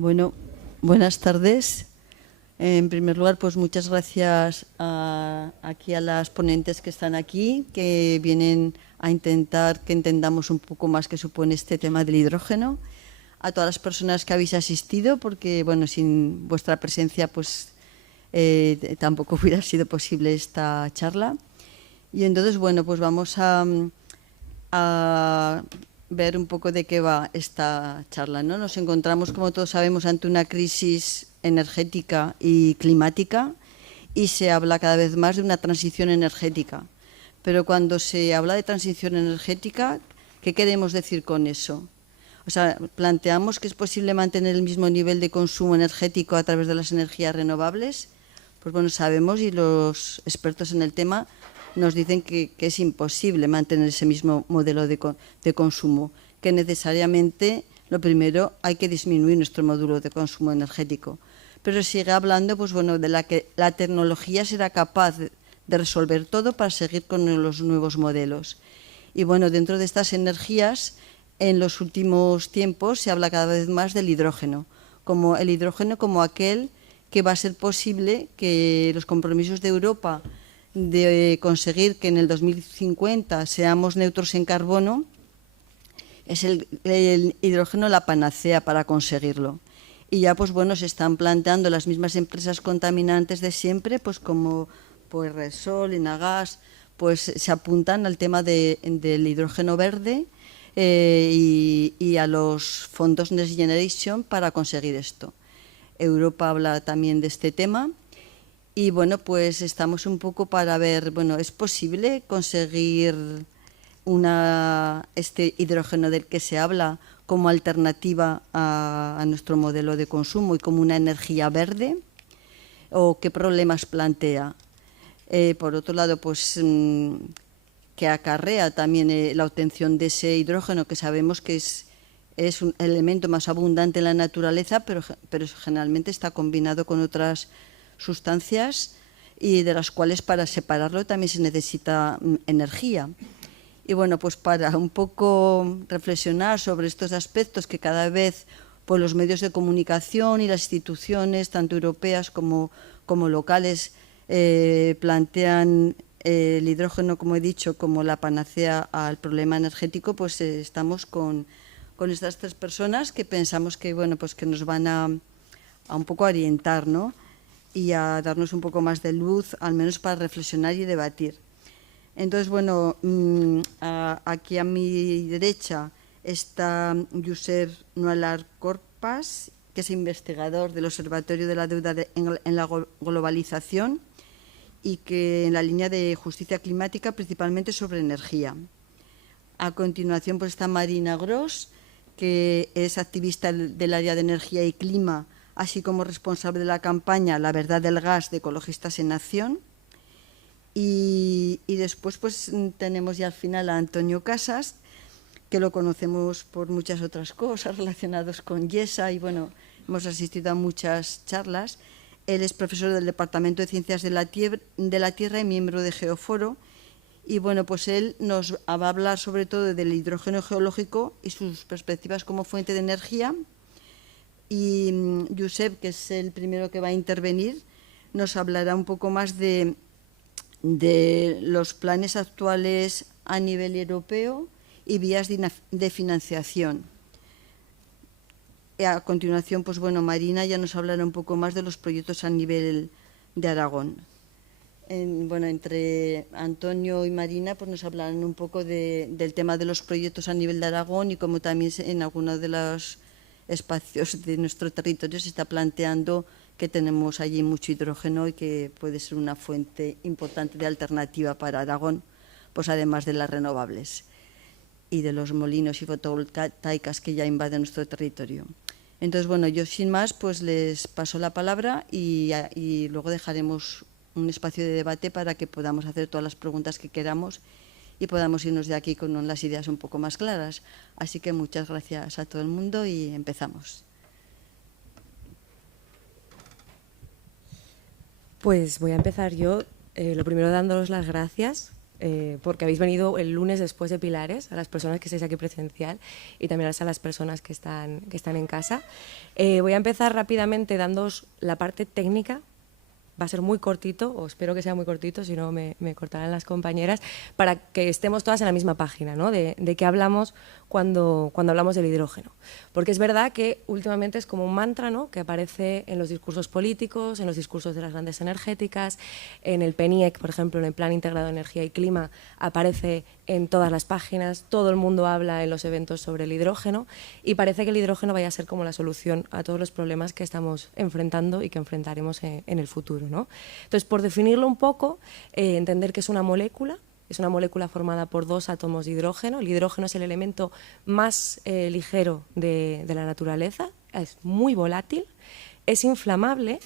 Bueno, buenas tardes. En primer lugar, pues muchas gracias aquí a las ponentes que están aquí, que vienen a intentar que entendamos un poco más qué supone este tema del hidrógeno. A todas las personas que habéis asistido, porque bueno, sin vuestra presencia pues tampoco hubiera sido posible esta charla. Y entonces, bueno, pues vamos a ver un poco de qué va esta charla, ¿no? Nos encontramos, como todos sabemos, ante una crisis energética y climática y se habla cada vez más de una transición energética. Pero cuando se habla de transición energética, ¿qué queremos decir con eso? O sea, planteamos que es posible mantener el mismo nivel de consumo energético a través de las energías renovables. Pues bueno, sabemos y los expertos en el tema nos dicen que es imposible mantener ese mismo modelo de consumo, que necesariamente, lo primero, hay que disminuir nuestro módulo de consumo energético. Pero sigue hablando, pues bueno, de que la tecnología será capaz de resolver todo para seguir con los nuevos modelos. Y bueno, dentro de estas energías, en los últimos tiempos se habla cada vez más del hidrógeno, como el hidrógeno como aquel que va a ser posible que los compromisos de Europa de conseguir que en el 2050 seamos neutros en carbono, es el hidrógeno la panacea para conseguirlo. Y ya pues bueno, se están planteando las mismas empresas contaminantes de siempre, pues como pues Repsol, Enagas, pues se apuntan al tema del hidrógeno verde y a los fondos Next Generation para conseguir esto. Europa habla también de este tema. Y bueno, pues estamos un poco para ver, bueno, ¿es posible conseguir este hidrógeno del que se habla como alternativa a nuestro modelo de consumo y como una energía verde? ¿O qué problemas plantea? Por otro lado, pues que acarrea también la obtención de ese hidrógeno, que sabemos que es un elemento más abundante en la naturaleza, pero generalmente está combinado con otras sustancias y de las cuales para separarlo también se necesita energía. Y bueno, pues para un poco reflexionar sobre estos aspectos que cada vez pues, los medios de comunicación y las instituciones, tanto europeas como locales, plantean el hidrógeno, como he dicho, como la panacea al problema energético, pues estamos con estas tres personas que pensamos que, bueno, pues que nos van a un poco orientar, ¿no? Y a darnos un poco más de luz, al menos para reflexionar y debatir. Entonces, bueno, aquí a mi derecha está Josep Nualar Corpas, que es investigador del Observatorio de la Deuda en la Globalización y que en la línea de justicia climática, principalmente sobre energía. A continuación pues está Marina Gros, que es activista del área de energía y clima, así como responsable de la campaña La Verdad del Gas de Ecologistas en Acción. Y después pues tenemos ya al final a Antonio Casas, que lo conocemos por muchas otras cosas relacionadas con IESA y bueno, hemos asistido a muchas charlas. Él es profesor del Departamento de Ciencias de la Tierra y miembro de Geoforo. Y bueno, pues él nos va a hablar sobre todo del hidrógeno geológico y sus perspectivas como fuente de energía. Y Josep, que es el primero que va a intervenir, nos hablará un poco más de los planes actuales a nivel europeo y vías de financiación. A continuación, pues bueno, Marina ya nos hablará un poco más de los proyectos a nivel de Aragón. Bueno, entre Antonio y Marina pues nos hablarán un poco del tema de los proyectos a nivel de Aragón y como también en algunos de los espacios de nuestro territorio se está planteando que tenemos allí mucho hidrógeno y que puede ser una fuente importante de alternativa para Aragón, pues además de las renovables y de los molinos y fotovoltaicas que ya invaden nuestro territorio. Entonces, bueno, yo sin más pues les paso la palabra y luego dejaremos un espacio de debate para que podamos hacer todas las preguntas que queramos y podamos irnos de aquí con las ideas un poco más claras. Así que muchas gracias a todo el mundo y empezamos. Pues voy a empezar yo, lo primero dándoos las gracias porque habéis venido el lunes después de Pilares, a las personas que estáis aquí presencial y también a las personas que están en casa. Voy a empezar rápidamente dándoos la parte técnica. Va a ser muy cortito, o espero que sea muy cortito, si no me cortarán las compañeras, para que estemos todas en la misma página, ¿no? De qué hablamos cuando hablamos del hidrógeno. Porque es verdad que últimamente es como un mantra, ¿no?, que aparece en los discursos políticos, en los discursos de las grandes energéticas, en el PNIEC, por ejemplo, en el Plan Integrado de Energía y Clima, aparece en todas las páginas, todo el mundo habla en los eventos sobre el hidrógeno y parece que el hidrógeno vaya a ser como la solución a todos los problemas que estamos enfrentando y que enfrentaremos en el futuro, ¿no? Entonces, por definirlo un poco, entender que es una molécula formada por 2 átomos de hidrógeno. El hidrógeno es el elemento más ligero de la naturaleza, es muy volátil, es inflamable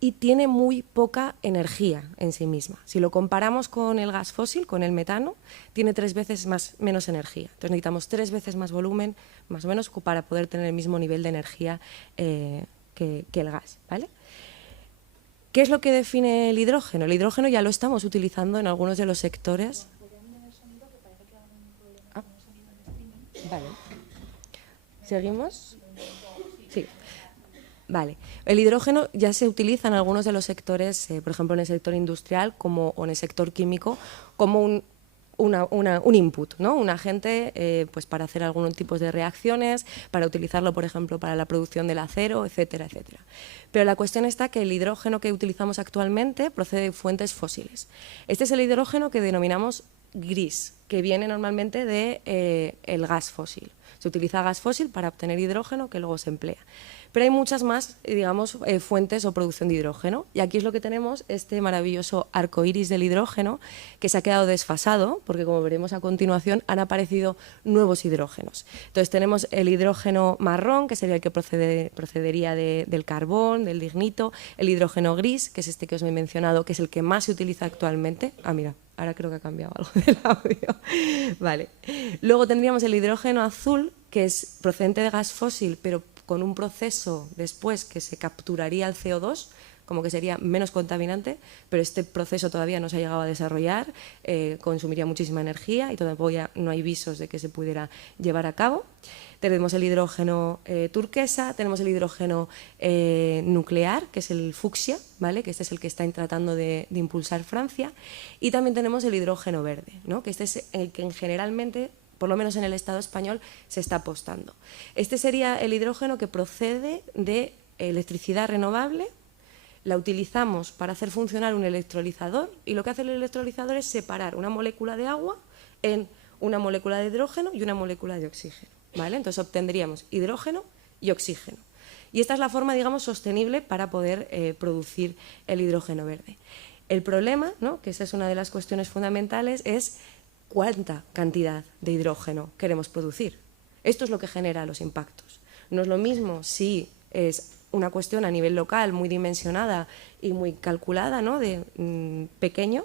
y tiene muy poca energía en sí misma. Si lo comparamos con el gas fósil, con el metano, tiene 3 veces menos energía. Entonces necesitamos 3 veces más volumen, más o menos, para poder tener el mismo nivel de energía que el gas, ¿vale? ¿Qué es lo que define el hidrógeno? El hidrógeno ya lo estamos utilizando en algunos de los sectores. Vale. ¿Seguimos? Sí. Vale. El hidrógeno ya se utiliza en algunos de los sectores, por ejemplo en el sector industrial o en el sector químico, como un input, ¿no? Un agente pues para hacer algunos tipos de reacciones, para utilizarlo, por ejemplo, para la producción del acero, etcétera, etcétera. Pero la cuestión está que el hidrógeno que utilizamos actualmente procede de fuentes fósiles. Este es el hidrógeno que denominamos gris, que viene normalmente del gas fósil. Se utiliza gas fósil para obtener hidrógeno que luego se emplea. Pero hay muchas más, digamos, fuentes o producción de hidrógeno. Y aquí es lo que tenemos, este maravilloso arco iris del hidrógeno, que se ha quedado desfasado, porque como veremos a continuación, han aparecido nuevos hidrógenos. Entonces tenemos el hidrógeno marrón, que sería el que procedería del carbón, del lignito, el hidrógeno gris, que es este que os he mencionado, que es el que más se utiliza actualmente. Ah, mira, ahora creo que ha cambiado algo del audio. Vale. Luego tendríamos el hidrógeno azul, que es procedente de gas fósil, pero con un proceso después que se capturaría el CO2, como que sería menos contaminante, pero este proceso todavía no se ha llegado a desarrollar, consumiría muchísima energía y todavía no hay visos de que se pudiera llevar a cabo. Tenemos el hidrógeno turquesa, tenemos el hidrógeno nuclear, que es el fucsia, ¿vale?, que este es el que está tratando de impulsar Francia, y también tenemos el hidrógeno verde, ¿no?, que este es el que generalmente, por lo menos en el Estado español, se está apostando. Este sería el hidrógeno que procede de electricidad renovable, la utilizamos para hacer funcionar un electrolizador y lo que hace el electrolizador es separar una molécula de agua en una molécula de hidrógeno y una molécula de oxígeno, ¿vale? Entonces obtendríamos hidrógeno y oxígeno. Y esta es la forma, digamos, sostenible para poder producir el hidrógeno verde. El problema, ¿no?, que esa es una de las cuestiones fundamentales, es cuánta cantidad de hidrógeno queremos producir. Esto es lo que genera los impactos. No es lo mismo si es una cuestión a nivel local muy dimensionada y muy calculada, ¿no?, de pequeño,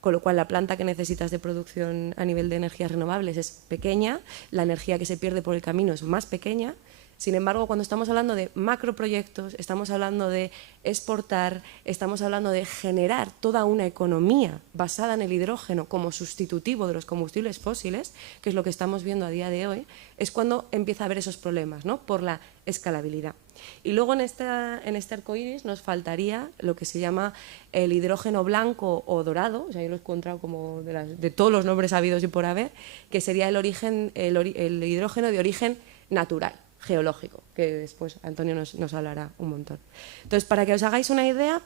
con lo cual la planta que necesitas de producción a nivel de energías renovables es pequeña, la energía que se pierde por el camino es más pequeña. Sin embargo, cuando estamos hablando de macroproyectos, estamos hablando de exportar, estamos hablando de generar toda una economía basada en el hidrógeno como sustitutivo de los combustibles fósiles, que es lo que estamos viendo a día de hoy, es cuando empieza a haber esos problemas, ¿no?, por la escalabilidad. Y luego en este arco iris nos faltaría lo que se llama el hidrógeno blanco o dorado, o sea, yo lo he encontrado como de todos los nombres habidos y por haber, que sería el hidrógeno de origen natural, geológico, que después Antonio nos hablará un montón. Entonces, para que os hagáis una idea,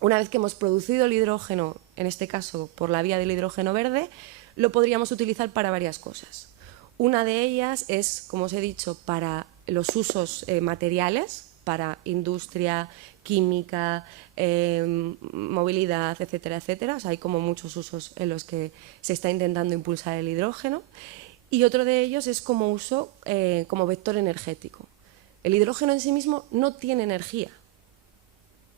una vez que hemos producido el hidrógeno, en este caso por la vía del hidrógeno verde, lo podríamos utilizar para varias cosas. Una de ellas es, como os he dicho, para los usos materiales, para industria, química, movilidad, etcétera, etcétera. O sea, hay como muchos usos en los que se está intentando impulsar el hidrógeno. Y otro de ellos es como uso como vector energético. El hidrógeno en sí mismo no tiene energía.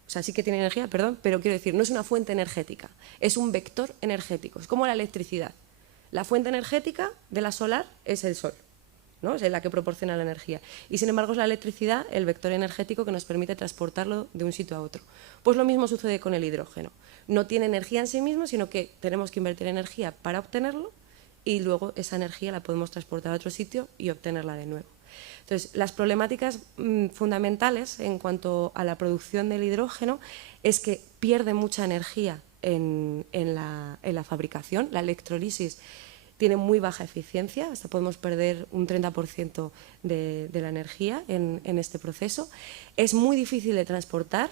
O sea, sí que tiene energía, perdón, pero quiero decir, no es una fuente energética, es un vector energético. Es como la electricidad. La fuente energética de la solar es el sol. ¿no? Es la que proporciona la energía. Y sin embargo es la electricidad el vector energético que nos permite transportarlo de un sitio a otro. Pues lo mismo sucede con el hidrógeno. No tiene energía en sí mismo, sino que tenemos que invertir energía para obtenerlo y luego esa energía la podemos transportar a otro sitio y obtenerla de nuevo. Entonces, las problemáticas fundamentales en cuanto a la producción del hidrógeno es que pierde mucha energía en la fabricación. La electrolisis tiene muy baja eficiencia, hasta podemos perder un 30% de la energía en este proceso. Es muy difícil de transportar.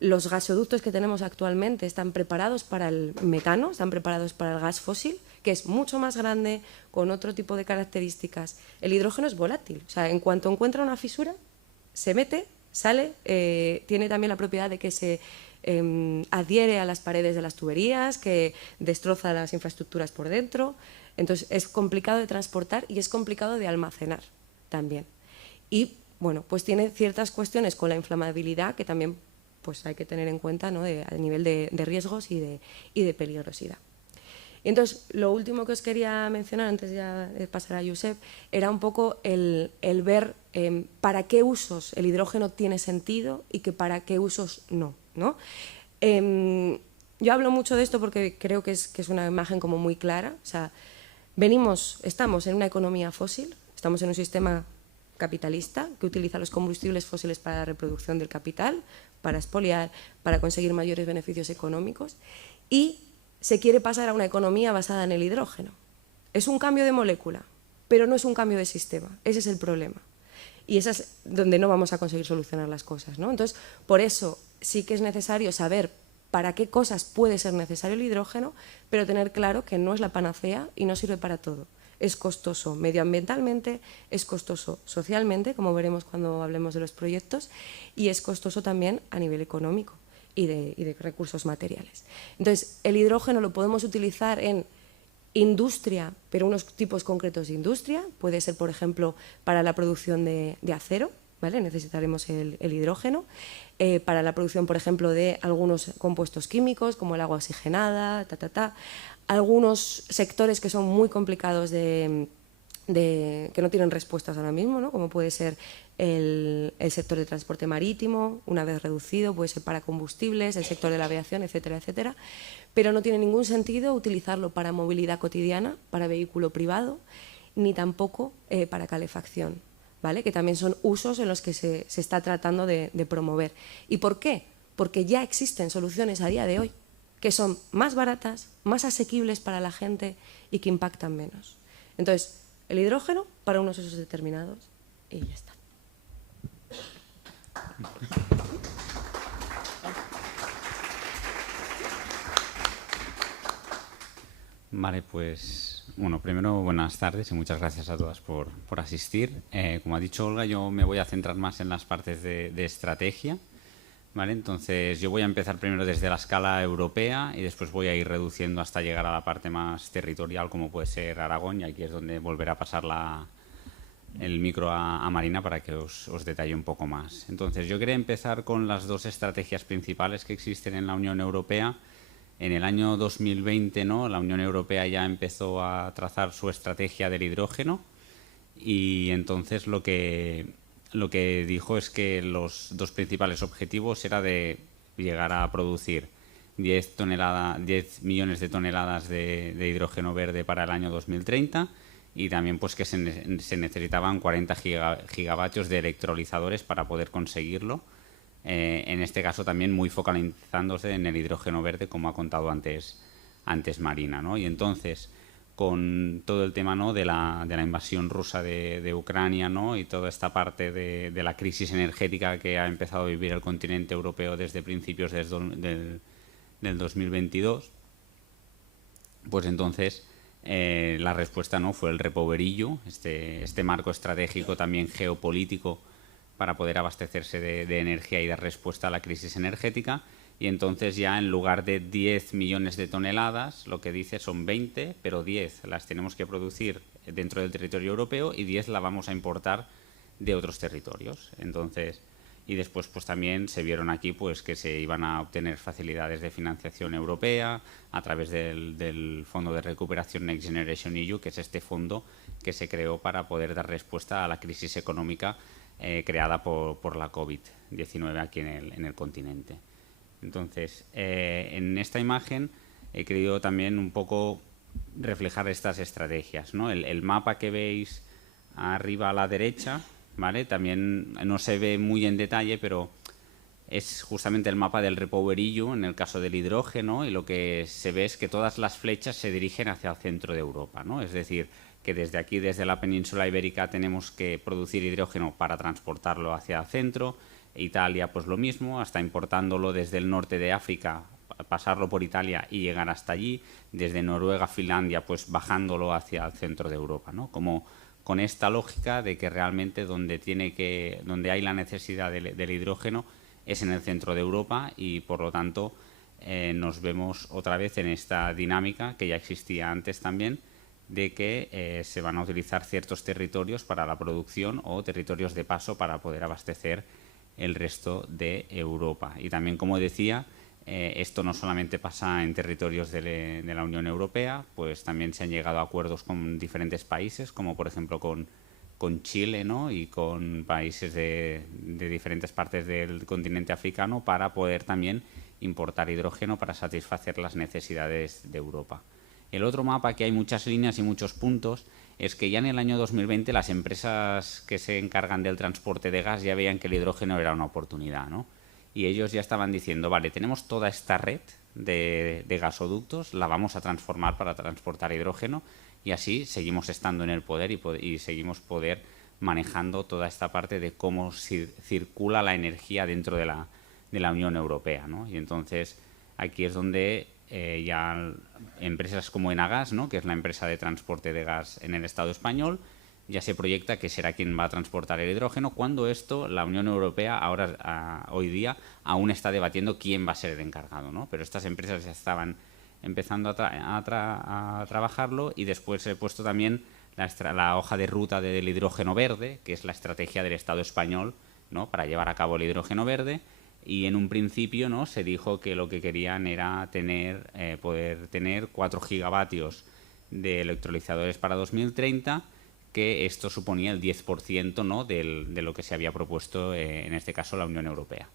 Los gasoductos que tenemos actualmente están preparados para el metano, están preparados para el gas fósil, que es mucho más grande, con otro tipo de características. El hidrógeno es volátil, o sea, en cuanto encuentra una fisura, se mete, sale, tiene también la propiedad de que se adhiere a las paredes de las tuberías, que destroza las infraestructuras por dentro. Entonces es complicado de transportar y es complicado de almacenar también. Y bueno, pues tiene ciertas cuestiones con la inflamabilidad que también pues hay que tener en cuenta, ¿no? A nivel de riesgos y de peligrosidad. Y entonces, lo último que os quería mencionar, antes ya de pasar a Josep, era un poco el ver para qué usos el hidrógeno tiene sentido y que para qué usos no, ¿no? Yo hablo mucho de esto porque creo que es una imagen como muy clara. O sea, estamos en una economía fósil, estamos en un sistema capitalista que utiliza los combustibles fósiles para la reproducción del capital, para expoliar, para conseguir mayores beneficios económicos, y se quiere pasar a una economía basada en el hidrógeno. Es un cambio de molécula, pero no es un cambio de sistema. Ese es el problema. Y esa es donde no vamos a conseguir solucionar las cosas, ¿no? Entonces, por eso sí que es necesario saber para qué cosas puede ser necesario el hidrógeno, pero tener claro que no es la panacea y no sirve para todo. Es costoso medioambientalmente, es costoso socialmente, como veremos cuando hablemos de los proyectos, y es costoso también a nivel económico y de recursos materiales. Entonces, el hidrógeno lo podemos utilizar en industria, pero unos tipos concretos de industria. Puede ser, por ejemplo, para la producción de acero, ¿vale? Necesitaremos el hidrógeno. Para la producción, por ejemplo, de algunos compuestos químicos, como el agua oxigenada, algunos sectores que son muy complicados que no tienen respuestas ahora mismo, ¿no? Como puede ser el sector de transporte marítimo, una vez reducido, puede ser para combustibles, el sector de la aviación, etcétera, etcétera. Pero no tiene ningún sentido utilizarlo para movilidad cotidiana, para vehículo privado, ni tampoco para calefacción, ¿vale? Que también son usos en los que se está tratando de promover. ¿Y por qué? Porque ya existen soluciones a día de hoy que son más baratas, más asequibles para la gente y que impactan menos. Entonces, el hidrógeno para unos usos determinados y ya está. Vale, pues bueno, primero buenas tardes y muchas gracias a todas por asistir. Como ha dicho Olga, yo me voy a centrar más en las partes de estrategia, ¿vale? Entonces yo voy a empezar primero desde la escala europea y después voy a ir reduciendo hasta llegar a la parte más territorial, como puede ser Aragón, y aquí es donde volverá a pasar el micro a Marina para que os detalle un poco más. Entonces yo quería empezar con las dos estrategias principales que existen en la Unión Europea. En el año 2020, ¿no? La Unión Europea ya empezó a trazar su estrategia del hidrógeno y entonces lo que dijo es que los dos principales objetivos era de llegar a producir 10 millones de toneladas de hidrógeno verde para el año 2030 y también pues que se necesitaban 40 gigavatios de electrolizadores para poder conseguirlo. En este caso también muy focalizándose en el hidrógeno verde, como ha contado antes Marina, ¿no? Y entonces, con todo el tema, ¿no? de la invasión rusa de Ucrania, ¿no? Y toda esta parte de la crisis energética que ha empezado a vivir el continente europeo desde principios del 2022, pues entonces la respuesta, ¿no? fue el REPowerEU, este marco estratégico también geopolítico para poder abastecerse de energía y dar respuesta a la crisis energética. Y entonces ya en lugar de 10 millones de toneladas, lo que dice son 20, pero 10 las tenemos que producir dentro del territorio europeo y 10 la vamos a importar de otros territorios. Entonces, y después pues también se vieron aquí pues que se iban a obtener facilidades de financiación europea a través del Fondo de Recuperación Next Generation EU, que es este fondo que se creó para poder dar respuesta a la crisis económica creada por la COVID-19 aquí en el continente. Entonces, en esta imagen he querido también un poco reflejar estas estrategias, ¿no? El mapa que veis arriba a la derecha, ¿vale? También no se ve muy en detalle, pero es justamente el mapa del REPowerEU en el caso del hidrógeno, y lo que se ve es que todas las flechas se dirigen hacia el centro de Europa, ¿no? Es decir, que desde aquí, desde la península ibérica, tenemos que producir hidrógeno para transportarlo hacia el centro. Italia, pues lo mismo, hasta importándolo desde el norte de África, pasarlo por Italia y llegar hasta allí. Desde Noruega, Finlandia, pues bajándolo hacia el centro de Europa, ¿no? Como con esta lógica de que realmente donde hay la necesidad del hidrógeno es en el centro de Europa, y por lo tanto nos vemos otra vez en esta dinámica que ya existía antes también, de que se van a utilizar ciertos territorios para la producción o territorios de paso para poder abastecer el resto de Europa. Y también, como decía, esto no solamente pasa en territorios de la Unión Europea, pues también se han llegado a acuerdos con diferentes países, como por ejemplo con Chile, ¿no? Y con países de diferentes partes del continente africano, para poder también importar hidrógeno para satisfacer las necesidades de Europa. El otro mapa, que hay muchas líneas y muchos puntos, es que ya en el año 2020 las empresas que se encargan del transporte de gas ya veían que el hidrógeno era una oportunidad, ¿no? Y ellos ya estaban diciendo, vale, tenemos toda esta red de gasoductos, la vamos a transformar para transportar hidrógeno, y así seguimos estando en el poder y seguimos manejando toda esta parte de cómo circula la energía dentro de la Unión Europea, ¿no? Y entonces aquí es donde ya empresas como Enagas, ¿no? Que es la empresa de transporte de gas en el Estado español, ya se proyecta que será quien va a transportar el hidrógeno, cuando esto la Unión Europea hoy día aún está debatiendo quién va a ser el encargado, ¿no? Pero estas empresas ya estaban empezando a trabajarlo, y después he puesto también la hoja de ruta del hidrógeno verde, que es la estrategia del Estado español, ¿no? Para llevar a cabo el hidrógeno verde. Y en un principio, ¿no? Se dijo que lo que querían era poder tener 4 gigavatios de electrolizadores para 2030, que esto suponía el 10%, ¿no? de lo que se había propuesto, en este caso, la Unión Europea.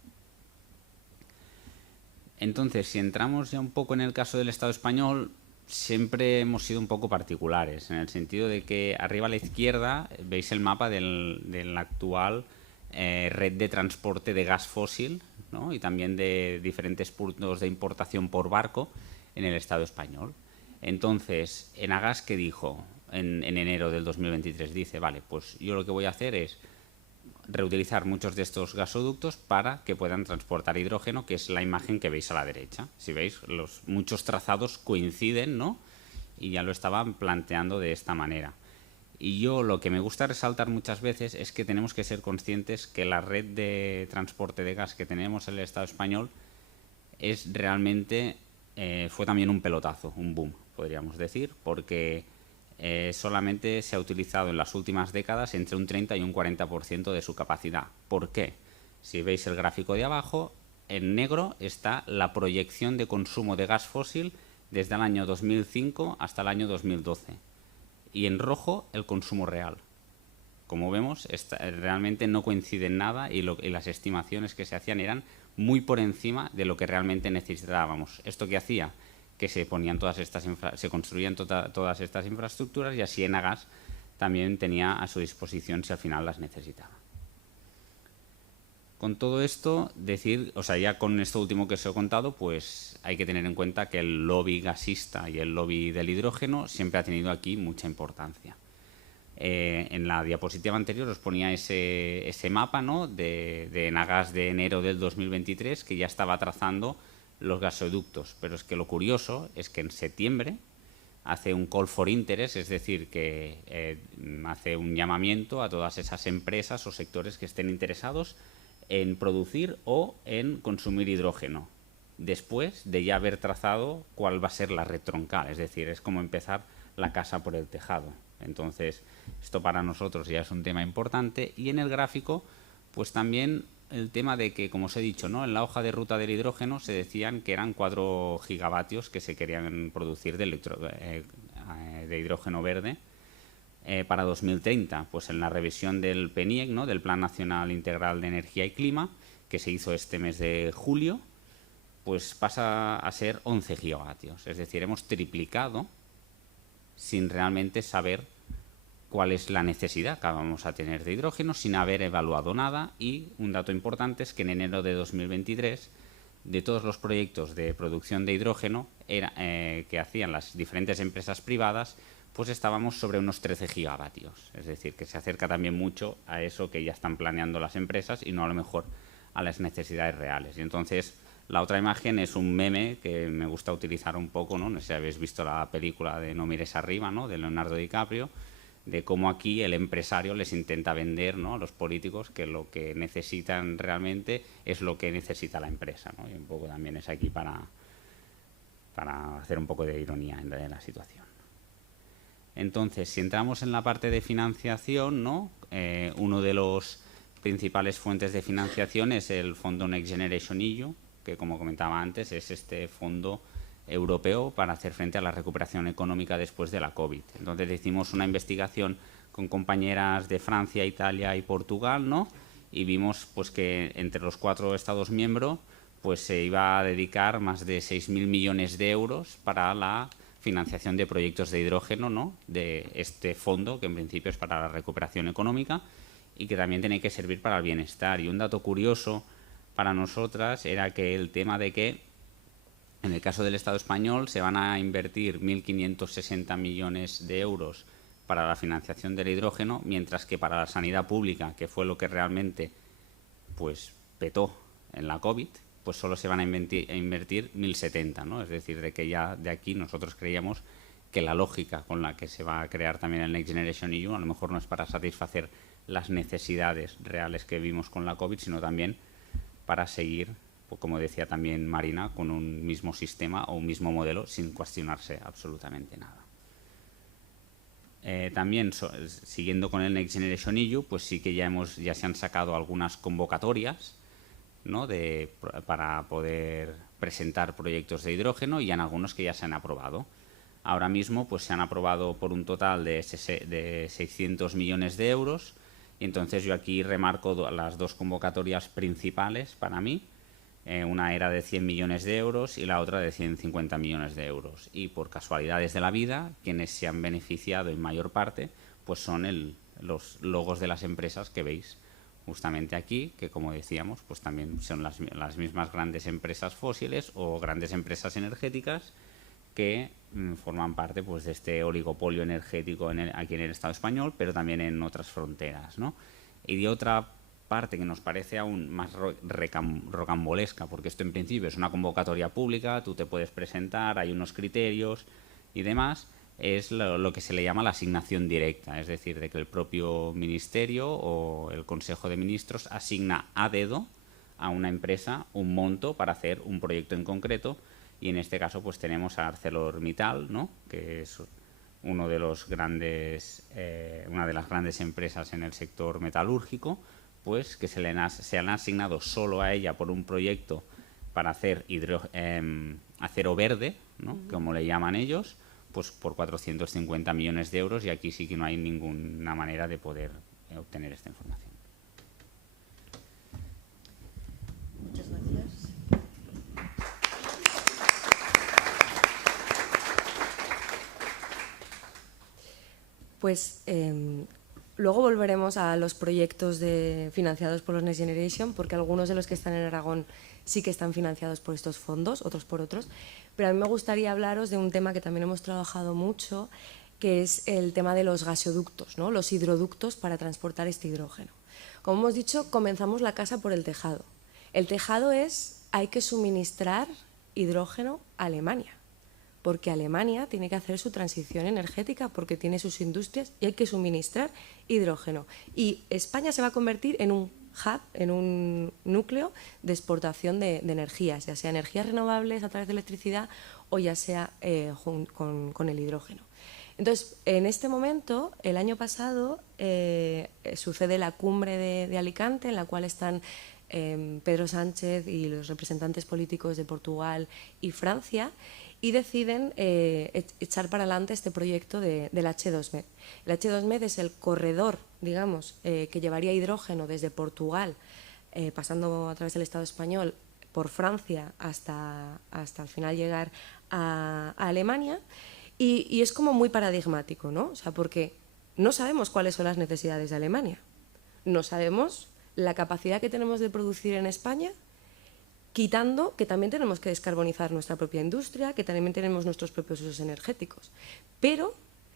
Entonces, si entramos ya un poco en el caso del Estado español, siempre hemos sido un poco particulares, en el sentido de que arriba a la izquierda veis el mapa de la actual red de transporte de gas fósil, ¿no? Y también de diferentes puntos de importación por barco en el Estado español. Entonces, Enagas, ¿qué dijo en enero del 2023? Dice, vale, pues yo lo que voy a hacer es reutilizar muchos de estos gasoductos para que puedan transportar hidrógeno, que es la imagen que veis a la derecha. Si veis, muchos trazados coinciden, ¿no? Y ya lo estaban planteando de esta manera. Y yo lo que me gusta resaltar muchas veces es que tenemos que ser conscientes que la red de transporte de gas que tenemos en el Estado español es realmente, fue también un pelotazo, un boom, podríamos decir, porque solamente se ha utilizado en las últimas décadas entre un 30 y un 40% de su capacidad. ¿Por qué? Si veis el gráfico de abajo, en negro está la proyección de consumo de gas fósil desde el año 2005 hasta el año 2012. Y en rojo el consumo real. Como vemos, realmente no coincide en nada, y las estimaciones que se hacían eran muy por encima de lo que realmente necesitábamos. ¿Esto qué hacía? Que se construían todas estas infraestructuras, y así Enagas también tenía a su disposición si al final las necesitaba. Con todo esto, ya con esto último que os he contado, pues hay que tener en cuenta que el lobby gasista y el lobby del hidrógeno siempre ha tenido aquí mucha importancia. En la diapositiva anterior os ponía ese mapa, ¿no? de Enagas de enero del 2023, que ya estaba trazando los gasoductos, pero es que lo curioso es que en septiembre hace un call for interest, es decir, que hace un llamamiento a todas esas empresas o sectores que estén interesados en producir o en consumir hidrógeno, después de ya haber trazado cuál va a ser la red troncal, es decir, es como empezar la casa por el tejado. Entonces, esto para nosotros ya es un tema importante, y en el gráfico pues también el tema de que, como os he dicho, ¿no?, en la hoja de ruta del hidrógeno se decían que eran 4 gigavatios que se querían producir de hidrógeno verde para 2030. Pues en la revisión del PNIEC, ¿no?, del Plan Nacional Integral de Energía y Clima, que se hizo este mes de julio, pues pasa a ser 11 gigavatios. Es decir, hemos triplicado sin realmente saber cuál es la necesidad que vamos a tener de hidrógeno, sin haber evaluado nada. Y un dato importante es que en enero de 2023, de todos los proyectos de producción de hidrógeno que hacían las diferentes empresas privadas, pues estábamos sobre unos 13 gigavatios. Es decir, que se acerca también mucho a eso que ya están planeando las empresas y no a lo mejor a las necesidades reales. Y entonces, la otra imagen es un meme que me gusta utilizar un poco, ¿no? No sé si habéis visto la película de No mires arriba, ¿no?, de Leonardo DiCaprio, de cómo aquí el empresario les intenta vender, ¿no?, a los políticos que lo que necesitan realmente es lo que necesita la empresa, ¿no? Y un poco también es aquí para hacer un poco de ironía en la situación. Entonces, si entramos en la parte de financiación, ¿no?, uno de los principales fuentes de financiación es el fondo Next Generation EU, que, como comentaba antes, es este fondo europeo para hacer frente a la recuperación económica después de la COVID. Entonces hicimos una investigación con compañeras de Francia, Italia y Portugal, ¿no?, y vimos pues que entre los 4 Estados miembros pues se iba a dedicar más de 6.000 millones de euros para la financiación de proyectos de hidrógeno, ¿no?, de este fondo, que en principio es para la recuperación económica y que también tiene que servir para el bienestar. Y un dato curioso para nosotras era que el tema de que en el caso del Estado español se van a invertir 1.560 millones de euros para la financiación del hidrógeno, mientras que para la sanidad pública, que fue lo que realmente pues petó en la COVID, pues solo se van a invertir 1.070, ¿no? Es decir, de que ya de aquí nosotros creíamos que la lógica con la que se va a crear también el Next Generation EU a lo mejor no es para satisfacer las necesidades reales que vimos con la COVID, sino también para seguir, pues como decía también Marina, con un mismo sistema o un mismo modelo sin cuestionarse absolutamente nada. También, siguiendo con el Next Generation EU, pues sí que ya se han sacado algunas convocatorias, ¿no?, para poder presentar proyectos de hidrógeno, y en algunos que ya se han aprobado. Ahora mismo pues se han aprobado por un total de 600 millones de euros, y entonces yo aquí remarco las 2 convocatorias principales para mí. Una era de 100 millones de euros y la otra de 150 millones de euros. Y por casualidades de la vida, quienes se han beneficiado en mayor parte pues son los logos de las empresas que veis justamente aquí, que como decíamos pues también son las mismas grandes empresas fósiles o grandes empresas energéticas que forman parte pues de este oligopolio energético aquí en el Estado español, pero también en otras fronteras, ¿no? Y de otra parte que nos parece aún más rocambolesca, porque esto en principio es una convocatoria pública, tú te puedes presentar, hay unos criterios y demás, es lo que se le llama la asignación directa, es decir, de que el propio ministerio o el Consejo de Ministros asigna a dedo a una empresa un monto para hacer un proyecto en concreto, y en este caso pues tenemos a ArcelorMittal, ¿no?, que es una de las grandes empresas en el sector metalúrgico, pues que se han asignado solo a ella por un proyecto para hacer acero verde, ¿no?, como le llaman ellos, pues por 450 millones de euros, y aquí sí que no hay ninguna manera de poder obtener esta información. Muchas gracias. Pues luego volveremos a los proyectos financiados por los Next Generation, porque algunos de los que están en Aragón sí que están financiados por estos fondos, otros por otros. Pero a mí me gustaría hablaros de un tema que también hemos trabajado mucho, que es el tema de los gasoductos, ¿no?, los hidroductos para transportar este hidrógeno. Como hemos dicho, comenzamos la casa por el tejado. El tejado hay que suministrar hidrógeno a Alemania, porque Alemania tiene que hacer su transición energética, porque tiene sus industrias y hay que suministrar hidrógeno. Y España se va a convertir en un hub, en un núcleo de exportación de energías, ya sea energías renovables a través de electricidad o ya sea con el hidrógeno. Entonces, en este momento, el año pasado, sucede la cumbre de Alicante, en la cual están Pedro Sánchez y los representantes políticos de Portugal y Francia, y deciden echar para adelante este proyecto del H2Med. El H2Med es el corredor, digamos, que llevaría hidrógeno desde Portugal, pasando a través del Estado español, por Francia, hasta al final llegar a Alemania, y es como muy paradigmático, ¿no? O sea, porque no sabemos cuáles son las necesidades de Alemania, no sabemos la capacidad que tenemos de producir en España, quitando que también tenemos que descarbonizar nuestra propia industria, que también tenemos nuestros propios usos energéticos. Pero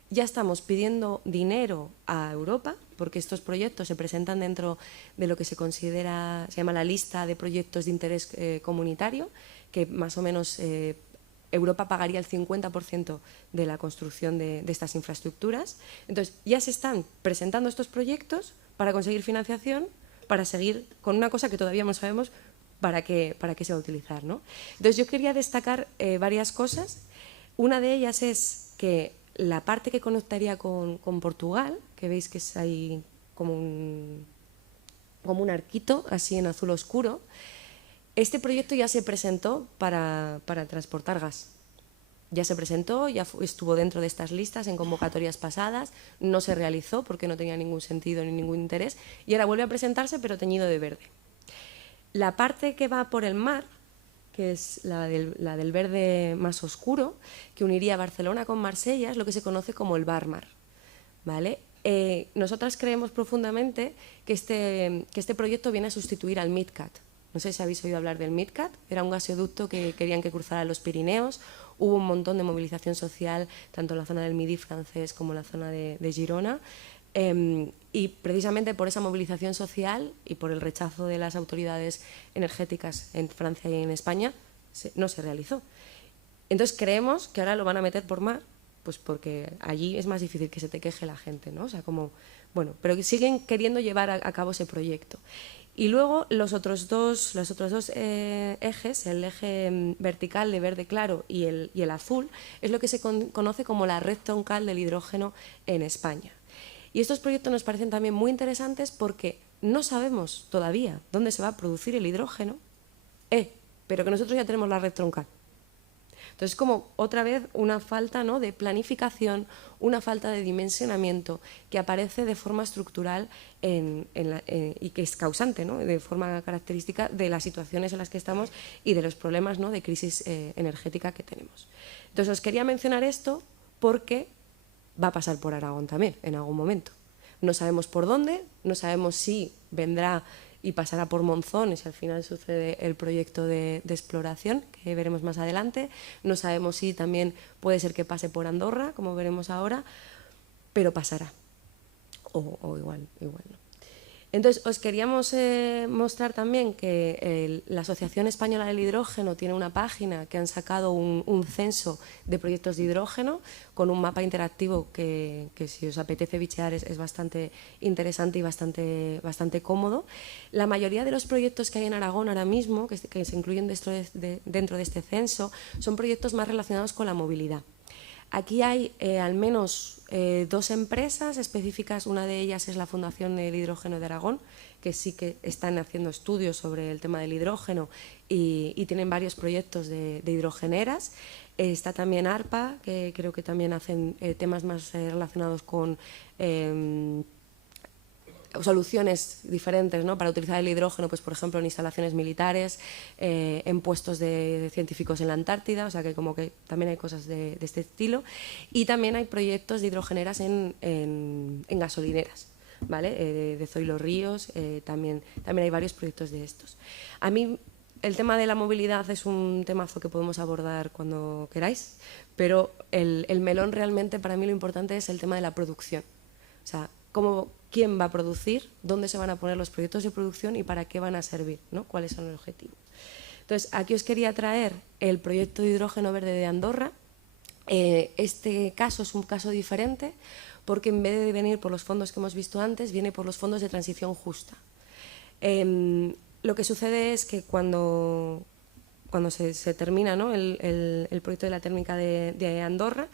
ya estamos pidiendo dinero a Europa, porque estos proyectos se presentan dentro de lo que se considera, se llama la lista de proyectos de interés comunitario, que más o menos Europa pagaría el 50% de la construcción de estas infraestructuras. Entonces, ya se están presentando estos proyectos para conseguir financiación, para seguir con una cosa que todavía no sabemos para qué se va a utilizar, ¿no? Entonces, yo quería destacar varias cosas. Una de ellas es que la parte que conectaría con Portugal, que veis que es ahí como un arquito, así en azul oscuro, este proyecto ya se presentó para transportar gas. Ya se presentó, ya estuvo dentro de estas listas en convocatorias pasadas, no se realizó porque no tenía ningún sentido ni ningún interés, y ahora vuelve a presentarse pero teñido de verde. La parte que va por el mar, que es la del verde más oscuro, que uniría Barcelona con Marsella, es lo que se conoce como el Barmar, ¿vale? Nosotras creemos profundamente que este proyecto viene a sustituir al MidCat. No sé si habéis oído hablar del MidCat, era un gasoducto que querían que cruzara los Pirineos. Hubo un montón de movilización social, tanto en la zona del Midi francés como en la zona de Girona. Y precisamente por esa movilización social y por el rechazo de las autoridades energéticas en Francia y en España, no se realizó. Entonces creemos que ahora lo van a meter por mar, pues porque allí es más difícil que se te queje la gente, ¿no? O sea, como, bueno, pero siguen queriendo llevar a cabo ese proyecto. Y luego los otros dos ejes, el eje vertical de verde claro y el azul, es lo que se conoce como la red troncal del hidrógeno en España. Y estos proyectos nos parecen también muy interesantes porque no sabemos todavía dónde se va a producir el hidrógeno, pero que nosotros ya tenemos la red troncal. Entonces, como otra vez una falta, ¿no?, de planificación, una falta de dimensionamiento que aparece de forma estructural y que es causante, ¿no?, de forma característica de las situaciones en las que estamos y de los problemas, ¿no?, de crisis energética que tenemos. Entonces, os quería mencionar esto porque va a pasar por Aragón también en algún momento. No sabemos por dónde, no sabemos si vendrá y pasará por Monzón, si al final sucede el proyecto de exploración, que veremos más adelante. No sabemos si también puede ser que pase por Andorra, como veremos ahora, pero pasará. O igual no. Entonces, os queríamos mostrar también que la Asociación Española del Hidrógeno tiene una página que han sacado un censo de proyectos de hidrógeno con un mapa interactivo que si os apetece bichear es bastante interesante y bastante cómodo. La mayoría de los proyectos que hay en Aragón ahora mismo, que se incluyen dentro de este censo, son proyectos más relacionados con la movilidad. Aquí hay al menos 2 empresas específicas, una de ellas es la Fundación del Hidrógeno de Aragón, que sí que están haciendo estudios sobre el tema del hidrógeno y tienen varios proyectos de hidrogeneras. Está también ARPA, que creo que también hacen temas más relacionados con soluciones diferentes, ¿no?, para utilizar el hidrógeno, pues por ejemplo en instalaciones militares, en puestos de científicos en la Antártida, o sea que como que también hay cosas de este estilo, y también hay proyectos de hidrogeneras en gasolineras, ¿vale? De Zoilo Ríos, también hay varios proyectos de estos. A mí el tema de la movilidad es un temazo que podemos abordar cuando queráis, pero el melón realmente para mí lo importante es el tema de la producción, o sea, quién va a producir, dónde se van a poner los proyectos de producción y para qué van a servir, ¿no?, cuáles son el objetivo. Entonces, aquí os quería traer el proyecto de hidrógeno verde de Andorra. Este caso es un caso diferente porque en vez de venir por los fondos que hemos visto antes, viene por los fondos de transición justa. Lo que sucede es que cuando se termina, ¿no?, el proyecto de la térmica de Andorra,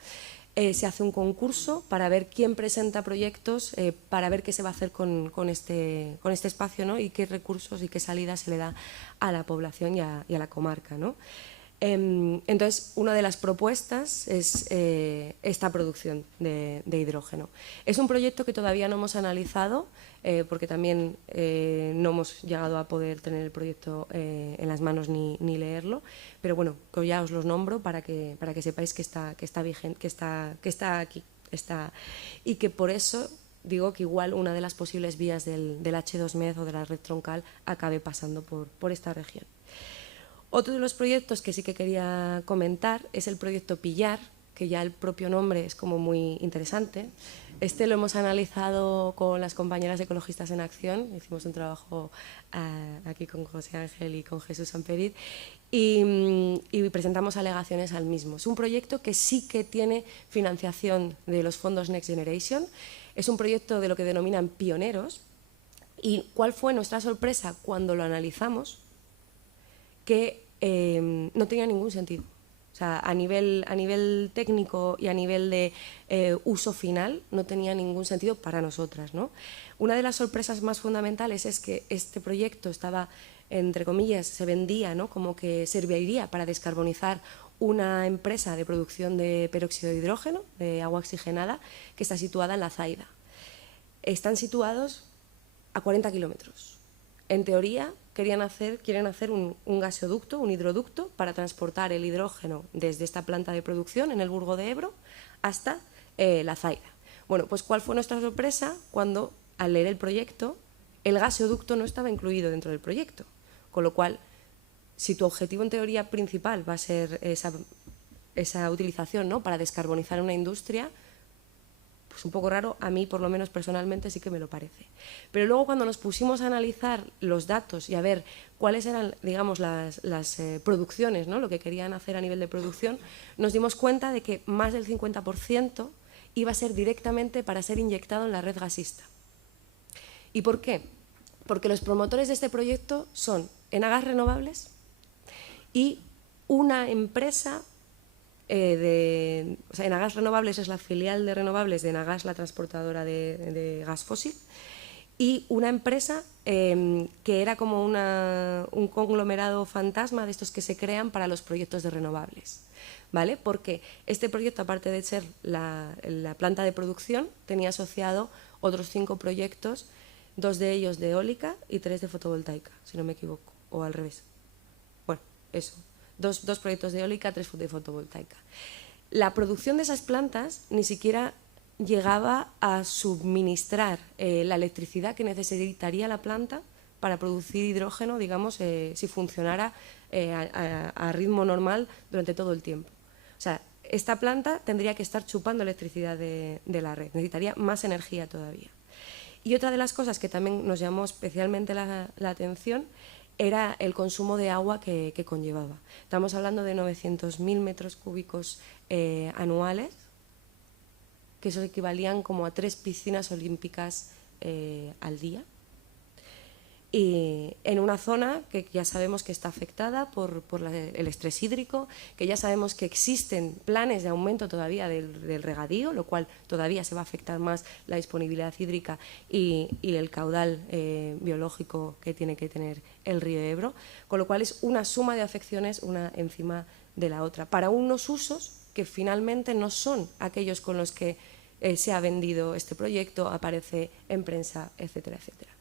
se hace un concurso para ver quién presenta proyectos, para ver qué se va a hacer con este espacio, ¿no? Y qué recursos y qué salida se le da a la población y a la comarca, ¿no? Entonces, una de las propuestas es esta producción de hidrógeno. Es un proyecto que todavía no hemos analizado, porque también no hemos llegado a poder tener el proyecto en las manos ni leerlo, pero bueno, que ya os los nombro para que sepáis que está vigente, que está aquí, y que por eso digo que igual una de las posibles vías del H2Med o de la red troncal acabe pasando por esta región. Otro de los proyectos que sí que quería comentar es el proyecto Pillar, que ya el propio nombre es como muy interesante. Este lo hemos analizado con las compañeras ecologistas en acción, hicimos un trabajo aquí con José Ángel y con Jesús Amperit y presentamos alegaciones al mismo. Es un proyecto que sí que tiene financiación de los fondos Next Generation, es un proyecto de lo que denominan pioneros. ¿Y cuál fue nuestra sorpresa cuando lo analizamos? Que no tenía ningún sentido. O sea, a nivel técnico y a nivel de uso final no tenía ningún sentido para nosotras, ¿no? Una de las sorpresas más fundamentales es que este proyecto estaba, entre comillas, se vendía, ¿no? Como que serviría para descarbonizar una empresa de producción de peróxido de hidrógeno, de agua oxigenada, que está situada en La Zaida. Están situados a 40 kilómetros. En teoría, quieren hacer un gasoducto, un hidroducto, para transportar el hidrógeno desde esta planta de producción en el Burgo de Ebro hasta La Zaida. Bueno, pues ¿cuál fue nuestra sorpresa cuando, al leer el proyecto, el gasoducto no estaba incluido dentro del proyecto? Con lo cual, si tu objetivo en teoría principal va a ser esa utilización, ¿no?, para descarbonizar una industria, pues un poco raro, a mí por lo menos personalmente sí que me lo parece. Pero luego cuando nos pusimos a analizar los datos y a ver cuáles eran, digamos, las producciones, ¿no?, lo que querían hacer a nivel de producción, nos dimos cuenta de que más del 50% iba a ser directamente para ser inyectado en la red gasista. ¿Y por qué? Porque los promotores de este proyecto son Enagás Renovables y una empresa Enagás Renovables es la filial de Renovables de Enagás, la transportadora de gas fósil, y una empresa que era como un conglomerado fantasma de estos que se crean para los proyectos de renovables, ¿vale? Porque este proyecto, aparte de ser la planta de producción, tenía asociado otros 5 proyectos, 2 de ellos de eólica y 3 de fotovoltaica, si no me equivoco, o al revés. Bueno, eso. Dos proyectos de eólica, 3 de fotovoltaica. La producción de esas plantas ni siquiera llegaba a suministrar la electricidad que necesitaría la planta para producir hidrógeno, digamos, si funcionara a ritmo normal durante todo el tiempo. O sea, esta planta tendría que estar chupando electricidad de la red, necesitaría más energía todavía. Y otra de las cosas que también nos llamó especialmente la atención era el consumo de agua que conllevaba. Estamos hablando de 900.000 metros cúbicos anuales, que eso equivalían como a 3 piscinas olímpicas al día. Y en una zona que ya sabemos que está afectada por el estrés hídrico, que ya sabemos que existen planes de aumento todavía del regadío, lo cual todavía se va a afectar más la disponibilidad hídrica y el caudal biológico que tiene que tener el río Ebro, con lo cual es una suma de afecciones una encima de la otra, para unos usos que finalmente no son aquellos con los que se ha vendido este proyecto, aparece en prensa, etcétera, etcétera.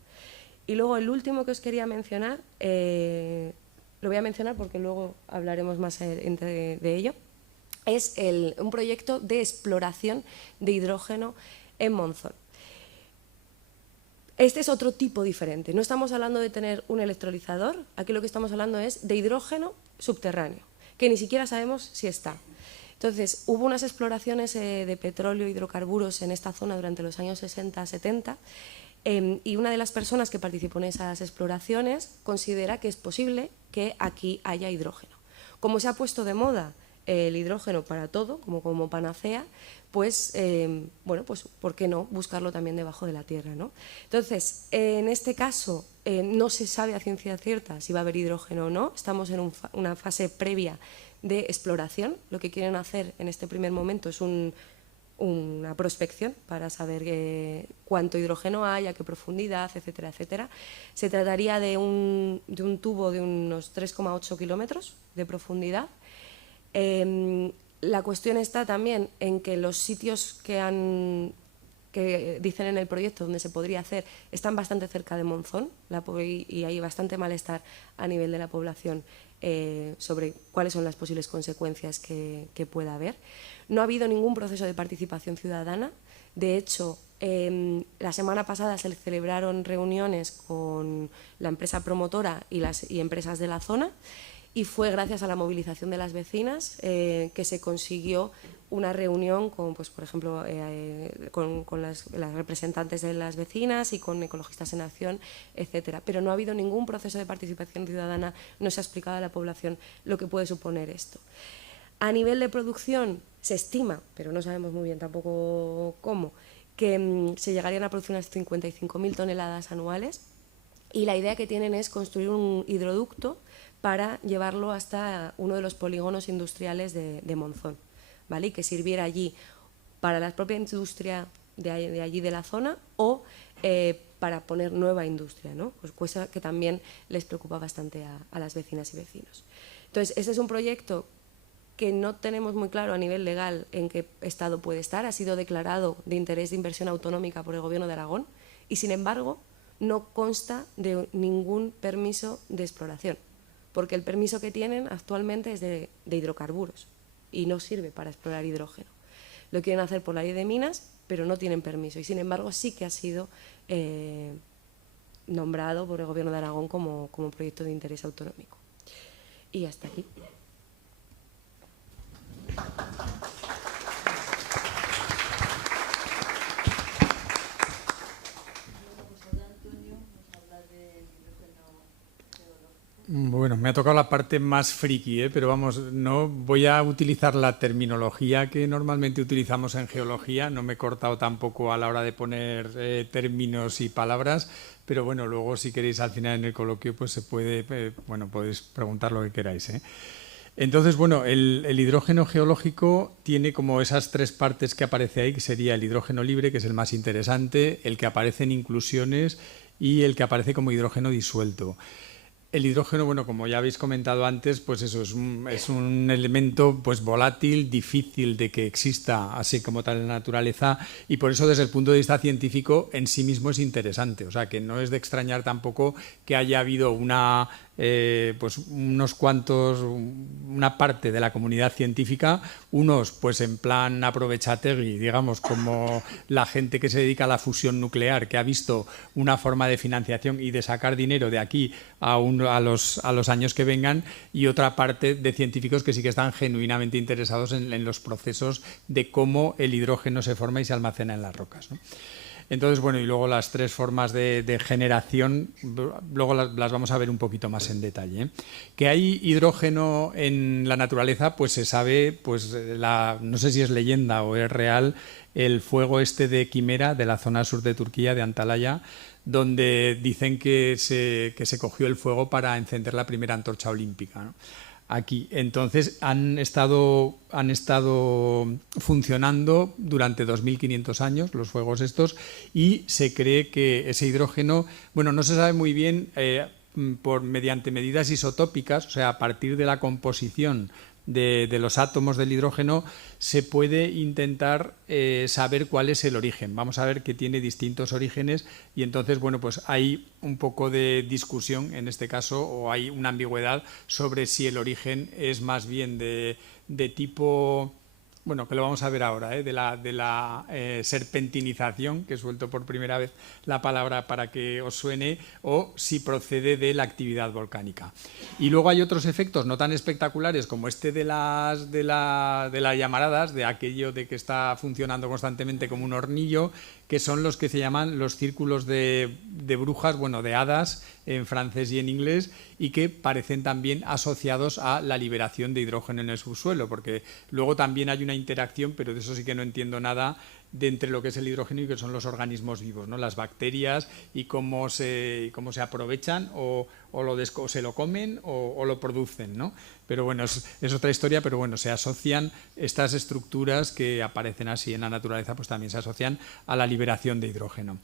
Y luego el último que os quería mencionar, lo voy a mencionar porque luego hablaremos más de ello, es un proyecto de exploración de hidrógeno en Monzón. Este es otro tipo diferente, no estamos hablando de tener un electrolizador, aquí lo que estamos hablando es de hidrógeno subterráneo, que ni siquiera sabemos si está. Entonces, hubo unas exploraciones de petróleo y hidrocarburos en esta zona durante los años 60-70, y una de las personas que participó en esas exploraciones considera que es posible que aquí haya hidrógeno. Como se ha puesto de moda el hidrógeno para todo, como panacea, pues, bueno, pues ¿por qué no buscarlo también debajo de la tierra, ¿no? Entonces, en este caso, no se sabe a ciencia cierta si va a haber hidrógeno o no, estamos en una fase previa de exploración. Lo que quieren hacer en este primer momento es una prospección para saber cuánto hidrógeno hay, a qué profundidad, etcétera, etcétera. Se trataría de un tubo de unos 3,8 kilómetros de profundidad. La cuestión está también en que los sitios que dicen en el proyecto donde se podría hacer están bastante cerca de Monzón y hay bastante malestar a nivel de la población sobre cuáles son las posibles consecuencias que pueda haber. No ha habido ningún proceso de participación ciudadana. De hecho, la semana pasada se celebraron reuniones con la empresa promotora y empresas de la zona, y fue gracias a la movilización de las vecinas que se consiguió una reunión con, pues, por ejemplo, con las representantes de las vecinas y con Ecologistas en Acción, etcétera. Pero no ha habido ningún proceso de participación ciudadana, no se ha explicado a la población lo que puede suponer esto. A nivel de producción se estima, pero no sabemos muy bien tampoco cómo, que se llegarían a producir unas 55.000 toneladas anuales, y la idea que tienen es construir un hidroducto para llevarlo hasta uno de los polígonos industriales de Monzón, ¿vale? Y que sirviera allí para la propia industria de allí de la zona o para poner nueva industria, ¿no? Pues cosa que también les preocupa bastante a las vecinas y vecinos. Entonces, este es un proyecto que no tenemos muy claro a nivel legal en qué estado puede estar. Ha sido declarado de interés de inversión autonómica por el Gobierno de Aragón y, sin embargo, no consta de ningún permiso de exploración, porque el permiso que tienen actualmente es de hidrocarburos y no sirve para explorar hidrógeno. Lo quieren hacer por la ley de minas, pero no tienen permiso, y sin embargo sí que ha sido nombrado por el Gobierno de Aragón como proyecto de interés autonómico. Y hasta aquí. Bueno, me ha tocado la parte más friki, pero vamos, no voy a utilizar la terminología que normalmente utilizamos en geología. No me he cortado tampoco a la hora de poner términos y palabras, pero bueno, luego si queréis al final en el coloquio pues se puede, bueno, podéis preguntar lo que queráis, ¿eh? Entonces, bueno, el hidrógeno geológico tiene como esas tres partes que aparece ahí, que sería el hidrógeno libre, que es el más interesante, el que aparece en inclusiones y el que aparece como hidrógeno disuelto. El hidrógeno, bueno, como ya habéis comentado antes, pues eso es un elemento pues volátil, difícil de que exista así como tal en la naturaleza, y por eso desde el punto de vista científico en sí mismo es interesante. O sea, que no es de extrañar tampoco que haya habido una parte de la comunidad científica, unos pues en plan aprovechategui, digamos, como la gente que se dedica a la fusión nuclear, que ha visto una forma de financiación y de sacar dinero de aquí a los años que vengan, y otra parte de científicos que sí que están genuinamente interesados en los procesos de cómo el hidrógeno se forma y se almacena en las rocas, ¿no? Entonces, bueno, y luego las tres formas de generación, luego las vamos a ver un poquito más en detalle, ¿eh? Que hay hidrógeno en la naturaleza, pues se sabe, pues no sé si es leyenda o es real, el fuego este de Quimera, de la zona sur de Turquía, de Antalya, donde dicen que se cogió el fuego para encender la primera antorcha olímpica, ¿no? Aquí. Entonces han estado funcionando durante 2.500 años los fuegos estos, y se cree que ese hidrógeno, bueno, no se sabe muy bien mediante medidas isotópicas, o sea, a partir de la composición de los átomos del hidrógeno se puede intentar saber cuál es el origen. Vamos a ver que tiene distintos orígenes, y entonces, bueno, pues hay un poco de discusión en este caso, o hay una ambigüedad sobre si el origen es más bien de tipo, bueno, que lo vamos a ver ahora, de la serpentinización, que he suelto por primera vez la palabra para que os suene, o si procede de la actividad volcánica. Y luego hay otros efectos no tan espectaculares como este de las llamaradas, de aquello de que está funcionando constantemente como un hornillo, que son los que se llaman los círculos de brujas, bueno, de hadas en francés y en inglés, y que parecen también asociados a la liberación de hidrógeno en el subsuelo, porque luego también hay una interacción, pero de eso sí que no entiendo nada, de entre lo que es el hidrógeno y que son los organismos vivos, ¿no? Las bacterias y cómo se aprovechan o se lo comen o lo producen, ¿no? Pero bueno, es otra historia, pero bueno, se asocian estas estructuras que aparecen así en la naturaleza, pues también se asocian a la liberación de hidrógeno.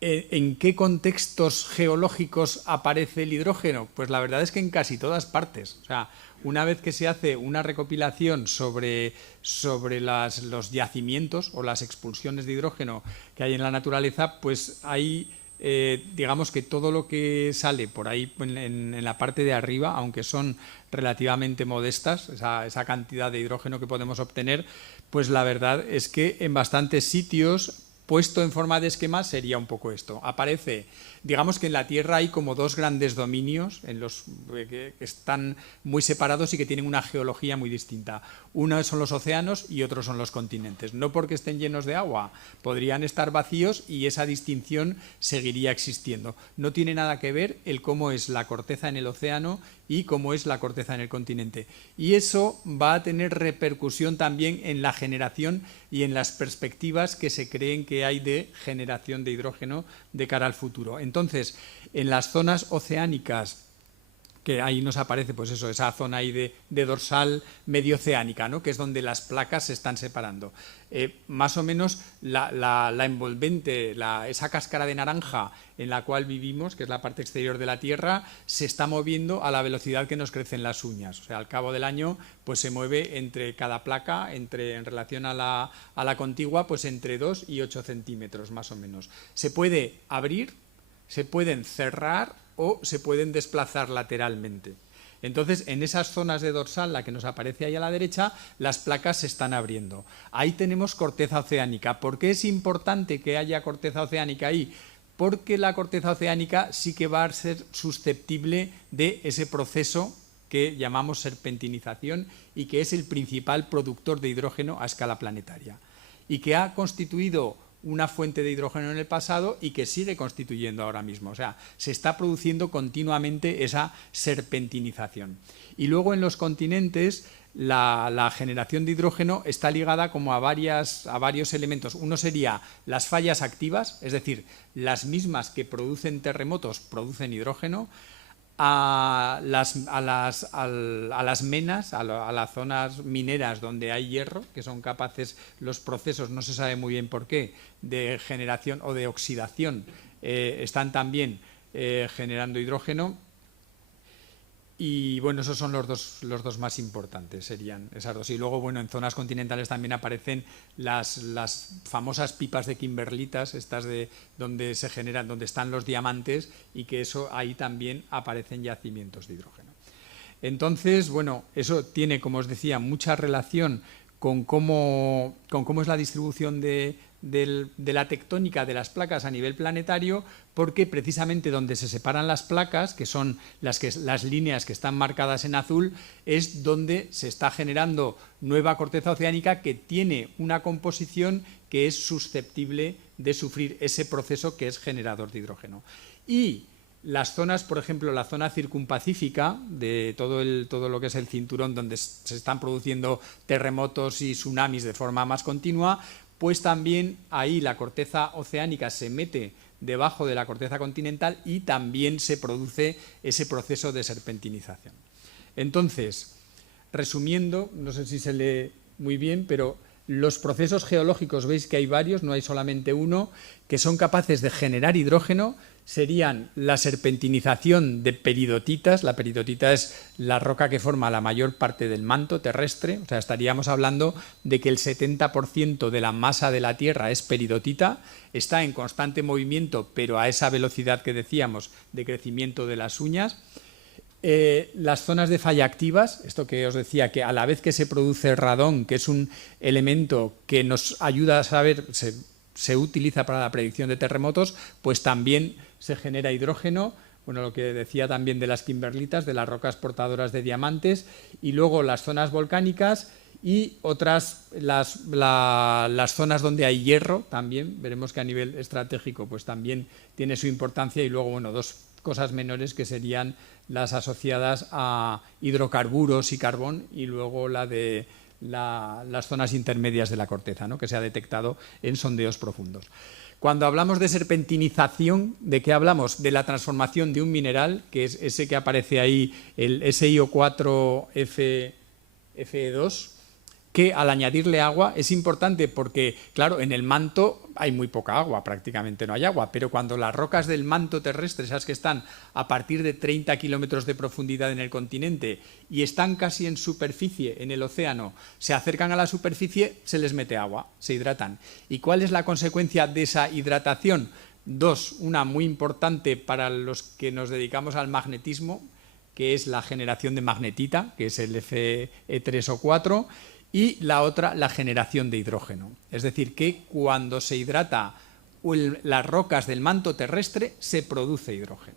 ¿En qué contextos geológicos aparece el hidrógeno? Pues la verdad es que en casi todas partes. O sea, una vez que se hace una recopilación sobre los yacimientos o las expulsiones de hidrógeno que hay en la naturaleza, pues hay, digamos que todo lo que sale por ahí en la parte de arriba, aunque son relativamente modestas, esa cantidad de hidrógeno que podemos obtener, pues la verdad es que en bastantes sitios, puesto en forma de esquema, sería un poco esto. Aparece, digamos que en la Tierra hay como dos grandes dominios que están muy separados y que tienen una geología muy distinta. Uno son los océanos y otros son los continentes. No porque estén llenos de agua, podrían estar vacíos y esa distinción seguiría existiendo. No tiene nada que ver el cómo es la corteza en el océano y cómo es la corteza en el continente. Y eso va a tener repercusión también en la generación y en las perspectivas que se creen que hay de generación de hidrógeno de cara al futuro. Entonces, en las zonas oceánicas, que ahí nos aparece pues eso, esa zona ahí de dorsal medio oceánica, ¿no? Que es donde las placas se están separando. Más o menos la envolvente, esa cáscara de naranja en la cual vivimos, que es la parte exterior de la Tierra, se está moviendo a la velocidad que nos crecen las uñas. O sea, al cabo del año pues se mueve entre cada placa, en relación a la contigua, pues entre 2 y 8 centímetros más o menos. Se puede abrir, se pueden cerrar o se pueden desplazar lateralmente. Entonces, en esas zonas de dorsal, la que nos aparece ahí a la derecha, las placas se están abriendo. Ahí tenemos corteza oceánica. ¿Por qué es importante que haya corteza oceánica ahí? Porque la corteza oceánica sí que va a ser susceptible de ese proceso que llamamos serpentinización y que es el principal productor de hidrógeno a escala planetaria y que ha constituido una fuente de hidrógeno en el pasado y que sigue constituyendo ahora mismo. O sea, se está produciendo continuamente esa serpentinización. Y luego en los continentes la generación de hidrógeno está ligada como a varios elementos. Uno sería las fallas activas, es decir, las mismas que producen terremotos producen hidrógeno. A las menas, a las zonas mineras donde hay hierro, que son capaces los procesos, no se sabe muy bien por qué, de generación o de oxidación, están también generando hidrógeno. Y bueno, esos son los dos más importantes, serían esas dos. Y luego, bueno, en zonas continentales también aparecen las famosas pipas de kimberlitas, estas de donde se generan, donde están los diamantes, y que eso ahí también aparecen yacimientos de hidrógeno. Entonces, bueno, eso tiene, como os decía, mucha relación con cómo es la distribución de la tectónica de las placas a nivel planetario, porque precisamente donde se separan las placas, que son las líneas que están marcadas en azul, es donde se está generando nueva corteza oceánica que tiene una composición que es susceptible de sufrir ese proceso que es generador de hidrógeno. Y las zonas, por ejemplo, la zona circumpacífica de todo lo que es el cinturón, donde se están produciendo terremotos y tsunamis de forma más continua, pues también ahí la corteza oceánica se mete debajo de la corteza continental y también se produce ese proceso de serpentinización. Entonces, resumiendo, no sé si se lee muy bien, pero los procesos geológicos, veis que hay varios, no hay solamente uno, que son capaces de generar hidrógeno. Serían la serpentinización de peridotitas. La peridotita es la roca que forma la mayor parte del manto terrestre. O sea, estaríamos hablando de que el 70% de la masa de la Tierra es peridotita. Está en constante movimiento, pero a esa velocidad que decíamos de crecimiento de las uñas. Las zonas de falla activas, esto que os decía, que a la vez que se produce radón, que es un elemento que nos ayuda a saber, se utiliza para la predicción de terremotos, pues también se genera hidrógeno. Bueno, lo que decía también de las kimberlitas, de las rocas portadoras de diamantes, y luego las zonas volcánicas y otras, las zonas donde hay hierro también, veremos que a nivel estratégico pues también tiene su importancia, y luego, bueno, dos cosas menores que serían las asociadas a hidrocarburos y carbón, y luego la de las zonas intermedias de la corteza, ¿no?, que se ha detectado en sondeos profundos. Cuando hablamos de serpentinización, ¿de qué hablamos? De la transformación de un mineral, que es ese que aparece ahí, el SiO4Fe2, que al añadirle agua es importante porque, claro, en el manto hay muy poca agua, prácticamente no hay agua, pero cuando las rocas del manto terrestre, esas que están a partir de 30 kilómetros de profundidad en el continente y están casi en superficie, en el océano, se acercan a la superficie, se les mete agua, se hidratan. ¿Y cuál es la consecuencia de esa hidratación? Dos, una muy importante para los que nos dedicamos al magnetismo, que es la generación de magnetita, que es el Fe3 o 4, y la otra, la generación de hidrógeno. Es decir, que cuando se hidrata las rocas del manto terrestre, se produce hidrógeno.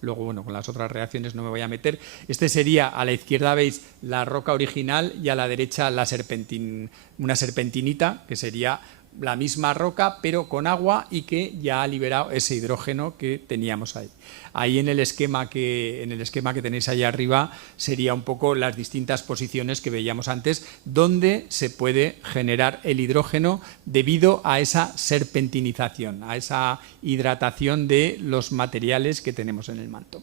Luego, bueno, con las otras reacciones no me voy a meter. Este sería, a la izquierda veis la roca original y a la derecha una serpentinita, que sería la misma roca pero con agua y que ya ha liberado ese hidrógeno que teníamos ahí. Ahí en el esquema que tenéis ahí arriba sería un poco las distintas posiciones que veíamos antes donde se puede generar el hidrógeno debido a esa serpentinización, a esa hidratación de los materiales que tenemos en el manto.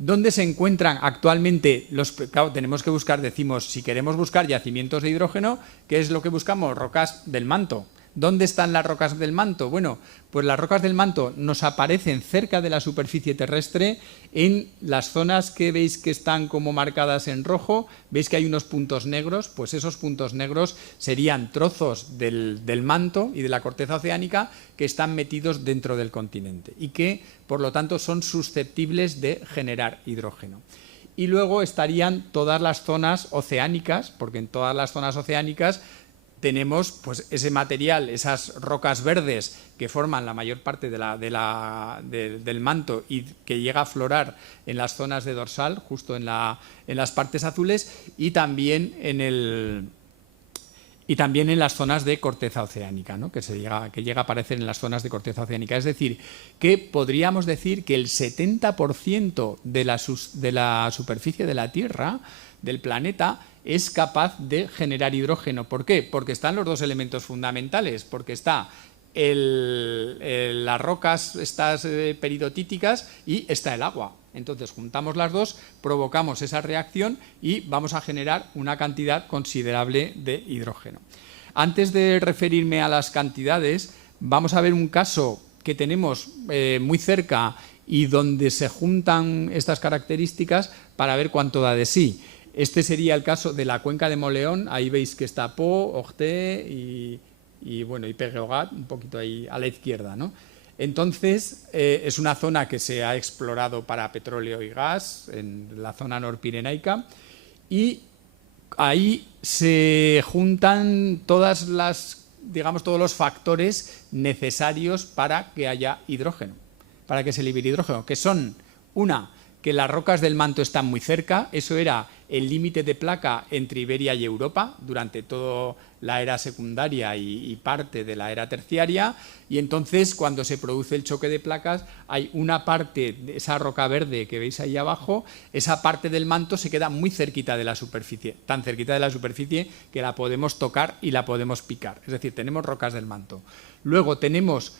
¿Dónde se encuentran actualmente claro, tenemos que buscar, decimos, si queremos buscar yacimientos de hidrógeno, ¿qué es lo que buscamos? Rocas del manto. ¿Dónde están las rocas del manto? Bueno, pues las rocas del manto nos aparecen cerca de la superficie terrestre en las zonas que veis que están como marcadas en rojo. Veis que hay unos puntos negros, pues esos puntos negros serían trozos del manto y de la corteza oceánica que están metidos dentro del continente y que, por lo tanto, son susceptibles de generar hidrógeno. Y luego estarían todas las zonas oceánicas, porque en todas las zonas oceánicas tenemos pues ese material, esas rocas verdes que forman la mayor parte del manto y que llega a aflorar en las zonas de dorsal, justo en las partes azules, y también en las zonas de corteza oceánica, ¿no?, que llega a aparecer en las zonas de corteza oceánica. Es decir, que podríamos decir que el 70% de la superficie de la Tierra, del planeta, es capaz de generar hidrógeno. ¿Por qué? Porque están los dos elementos fundamentales, porque está las rocas estas peridotíticas y está el agua. Entonces juntamos las dos, provocamos esa reacción y vamos a generar una cantidad considerable de hidrógeno. Antes de referirme a las cantidades, vamos a ver un caso que tenemos muy cerca y donde se juntan estas características para ver cuánto da de sí. Este sería el caso de la cuenca de Moleón. Ahí veis que está Po, Orté y Pégueaugat, un poquito ahí a la izquierda, ¿no? Entonces, es una zona que se ha explorado para petróleo y gas, en la zona norpirenaica, y ahí se juntan todos los factores necesarios para que haya hidrógeno, para que se libere hidrógeno, que son, una, que las rocas del manto están muy cerca. Eso era el límite de placa entre Iberia y Europa durante toda la era secundaria y parte de la era terciaria, y entonces cuando se produce el choque de placas hay una parte de esa roca verde que veis ahí abajo, esa parte del manto se queda muy cerquita de la superficie, tan cerquita de la superficie que la podemos tocar y la podemos picar. Es decir, tenemos rocas del manto. Luego tenemos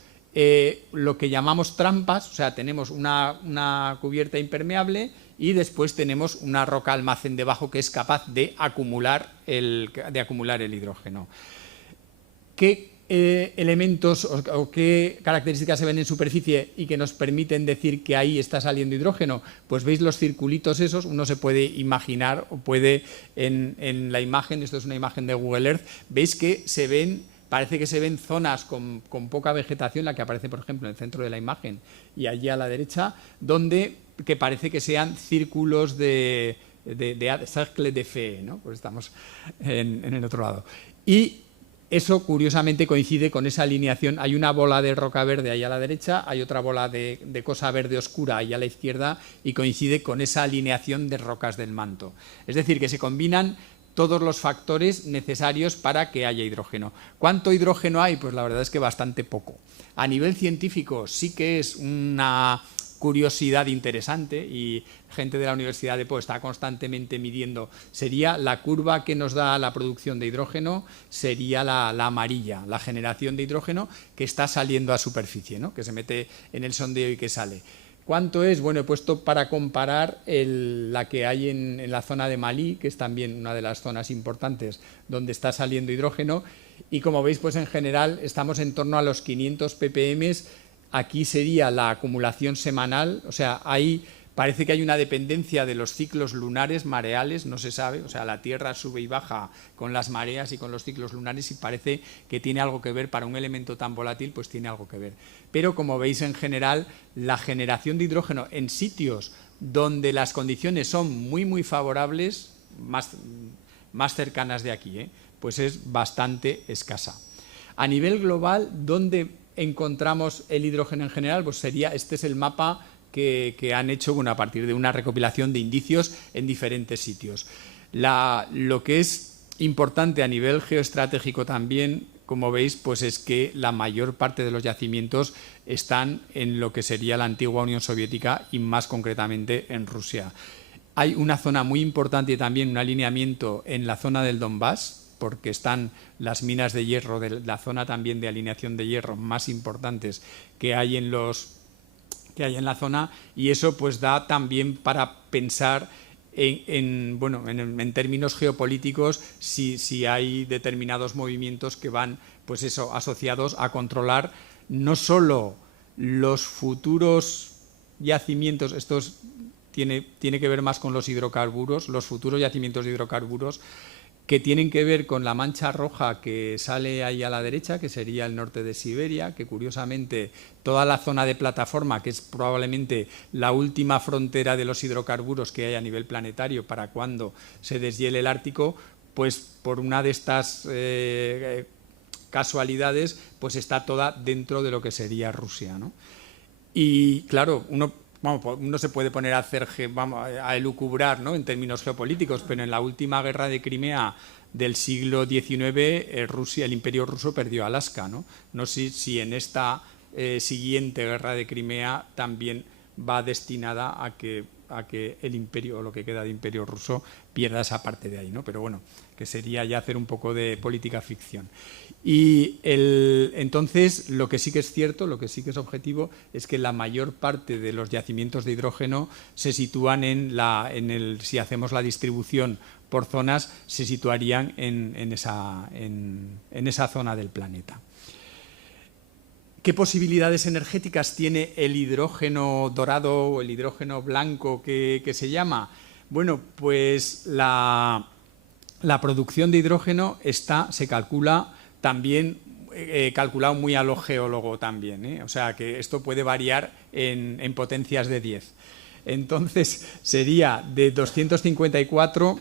lo que llamamos trampas, o sea, tenemos una cubierta impermeable y después tenemos una roca almacén debajo que es capaz de acumular el hidrógeno. ¿Qué elementos o qué características se ven en superficie y que nos permiten decir que ahí está saliendo hidrógeno? Pues veis los circulitos esos, uno se puede imaginar o puede en la imagen, esto es una imagen de Google Earth, veis que parece que se ven zonas con poca vegetación, la que aparece, por ejemplo, en el centro de la imagen y allí a la derecha, que parece que sean círculos de cercle de Fe, ¿no? Pues estamos en el otro lado. Y eso, curiosamente, coincide con esa alineación. Hay una bola de roca verde ahí a la derecha, hay otra bola de cosa verde oscura ahí a la izquierda y coincide con esa alineación de rocas del manto. Es decir, que se combinan todos los factores necesarios para que haya hidrógeno. ¿Cuánto hidrógeno hay? Pues la verdad es que bastante poco. A nivel científico sí que es una curiosidad interesante y gente de la Universidad de Depot está constantemente midiendo, sería la curva que nos da la producción de hidrógeno, sería la amarilla, la generación de hidrógeno que está saliendo a superficie, ¿no? Que se mete en el sondeo y que sale. ¿Cuánto es? Bueno, he puesto para comparar la que hay en la zona de Malí, que es también una de las zonas importantes donde está saliendo hidrógeno, y como veis, pues en general estamos en torno a los 500 ppm. Aquí sería la acumulación semanal, o sea, ahí parece que hay una dependencia de los ciclos lunares, mareales, no se sabe, o sea, la Tierra sube y baja con las mareas y con los ciclos lunares y parece que tiene algo que ver, para un elemento tan volátil, pues tiene algo que ver. Pero como veis en general, la generación de hidrógeno en sitios donde las condiciones son muy favorables, más cercanas de aquí, pues es bastante escasa. A nivel global, ¿dónde encontramos el hidrógeno en general? Pues sería, este es el mapa que han hecho, bueno, a partir de una recopilación de indicios en diferentes sitios. Lo que es importante a nivel geoestratégico también, como veis, pues es que la mayor parte de los yacimientos están en lo que sería la antigua Unión Soviética y más concretamente en Rusia. Hay una zona muy importante también, un alineamiento en la zona del Donbass, porque están las minas de hierro, de la zona también de alineación de hierro más importantes que hay en la zona, y eso pues da también para pensar en términos geopolíticos si hay determinados movimientos que van pues eso, asociados a controlar no solo los futuros yacimientos, tiene que ver más con los hidrocarburos, los futuros yacimientos de hidrocarburos, que tienen que ver con la mancha roja que sale ahí a la derecha, que sería el norte de Siberia, que curiosamente toda la zona de plataforma, que es probablemente la última frontera de los hidrocarburos que hay a nivel planetario para cuando se deshiele el Ártico, pues por una de estas casualidades, pues está toda dentro de lo que sería Rusia, ¿no? Y claro, uno se puede poner a elucubrar, ¿no?, en términos geopolíticos, pero en la última guerra de Crimea del siglo XIX, el Imperio ruso perdió Alaska, ¿no? No sé si en esta siguiente guerra de Crimea también va destinada a que el imperio, o lo que queda de imperio ruso, pierda esa parte de ahí, ¿no? Pero bueno, que sería ya hacer un poco de política ficción. Y entonces lo que sí que es cierto, lo que sí que es objetivo, es que la mayor parte de los yacimientos de hidrógeno se sitúan si hacemos la distribución por zonas, se situarían en esa zona del planeta. ¿Qué posibilidades energéticas tiene el hidrógeno dorado o el hidrógeno blanco que se llama? Bueno, pues la producción de hidrógeno se calcula también, calculado muy a lo geólogo también, o sea que esto puede variar en potencias de 10. Entonces sería de 254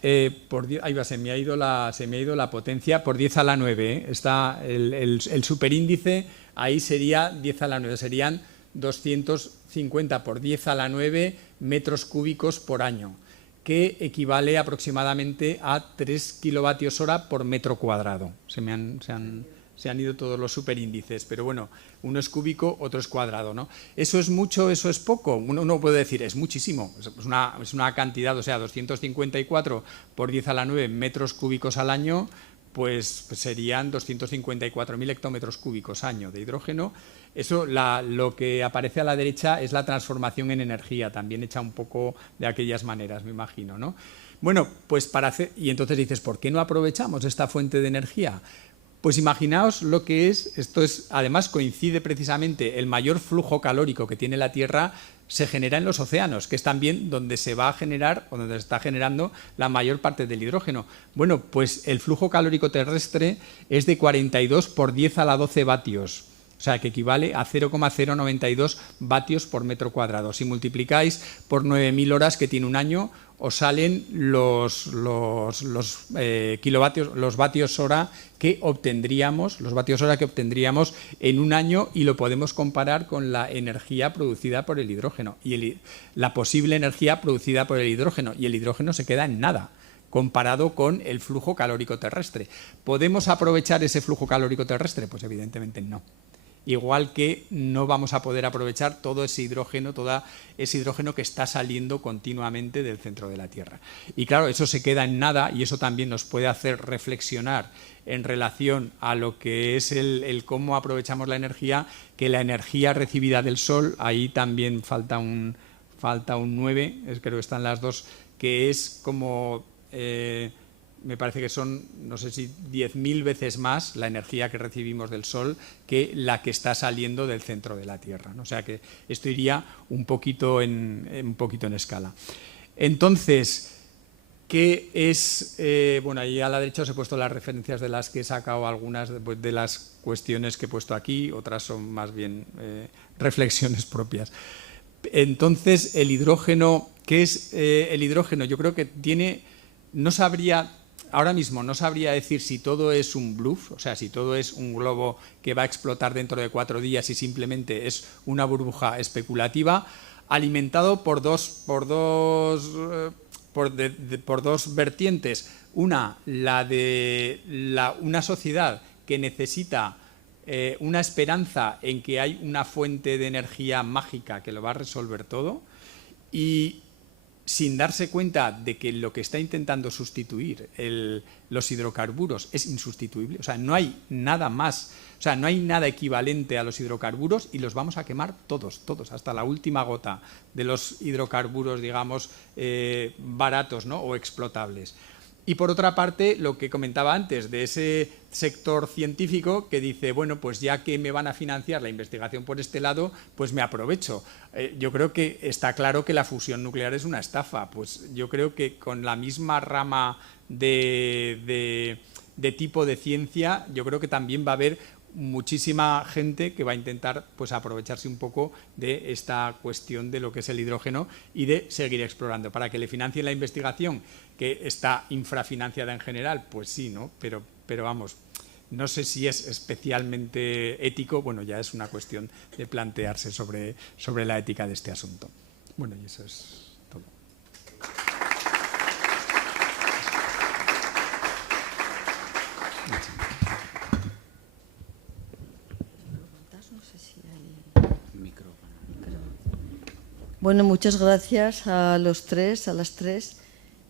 ahí va, se me ha ido la potencia por 10 a la 9, está el superíndice, ahí sería 10 a la 9, serían 250 por 10 a la 9 metros cúbicos por año, que equivale aproximadamente a 3 kilovatios hora por metro cuadrado. Se han ido todos los superíndices, pero bueno, uno es cúbico, otro es cuadrado, ¿no? ¿Eso es mucho, eso es poco? Uno puede decir, es muchísimo, es una cantidad, o sea, 254 por 10 a la 9 metros cúbicos al año, pues serían 254.000 hectómetros cúbicos año de hidrógeno. Eso, lo que aparece a la derecha es la transformación en energía, también hecha un poco de aquellas maneras, me imagino, ¿no? Bueno, pues y entonces dices, ¿por qué no aprovechamos esta fuente de energía? Pues imaginaos lo que además coincide precisamente, el mayor flujo calórico que tiene la Tierra se genera en los océanos, que es también donde se va a generar o donde se está generando la mayor parte del hidrógeno. Bueno, pues el flujo calórico terrestre es de 42 por 10 a la 12 vatios. O sea, que equivale a 0,092 vatios por metro cuadrado. Si multiplicáis por 9.000 horas que tiene un año, os salen los kilovatios, los vatios hora que obtendríamos, en un año, y lo podemos comparar con la energía producida por el hidrógeno y la posible energía producida por el hidrógeno, y el hidrógeno se queda en nada comparado con el flujo calórico terrestre. ¿Podemos aprovechar ese flujo calórico terrestre? Pues evidentemente no. igual que no vamos a poder aprovechar todo ese hidrógeno que está saliendo continuamente del centro de la Tierra. Y claro, eso se queda en nada y eso también nos puede hacer reflexionar en relación a lo que es el cómo aprovechamos la energía, que la energía recibida del Sol, ahí también falta un 9, creo que están las dos, que es como, me parece que son, no sé si 10.000 veces más la energía que recibimos del Sol que la que está saliendo del centro de la Tierra, ¿no? O sea que esto iría un poquito en escala. Entonces, ¿qué es? Bueno, ahí a la derecha os he puesto las referencias de las que he sacado, algunas de las cuestiones que he puesto aquí, otras son más bien reflexiones propias. Entonces, el hidrógeno, ¿qué es el hidrógeno? Yo creo que ahora mismo no sabría decir si todo es un bluff, o sea, si todo es un globo que va a explotar dentro de 4 días y simplemente es una burbuja especulativa, alimentado por dos vertientes. Una, una sociedad que necesita una esperanza en que hay una fuente de energía mágica que lo va a resolver todo, y sin darse cuenta de que lo que está intentando sustituir los hidrocarburos es insustituible. O sea, no hay nada más, o sea, no hay nada equivalente a los hidrocarburos y los vamos a quemar todos, hasta la última gota de los hidrocarburos, digamos, baratos, ¿no? O explotables. Y por otra parte, lo que comentaba antes de ese sector científico que dice, bueno, pues ya que me van a financiar la investigación por este lado, pues me aprovecho. Yo creo que está claro que la fusión nuclear es una estafa. Pues yo creo que con la misma rama de tipo de ciencia, yo creo que también va a haber muchísima gente que va a intentar pues aprovecharse un poco de esta cuestión de lo que es el hidrógeno y de seguir explorando. Para que le financien la investigación, que está infrafinanciada en general, pues sí, ¿no? Pero vamos, no sé si es especialmente ético, bueno, ya es una cuestión de plantearse sobre la ética de este asunto. Bueno, y eso es todo. Bueno, muchas gracias a los tres, a las tres.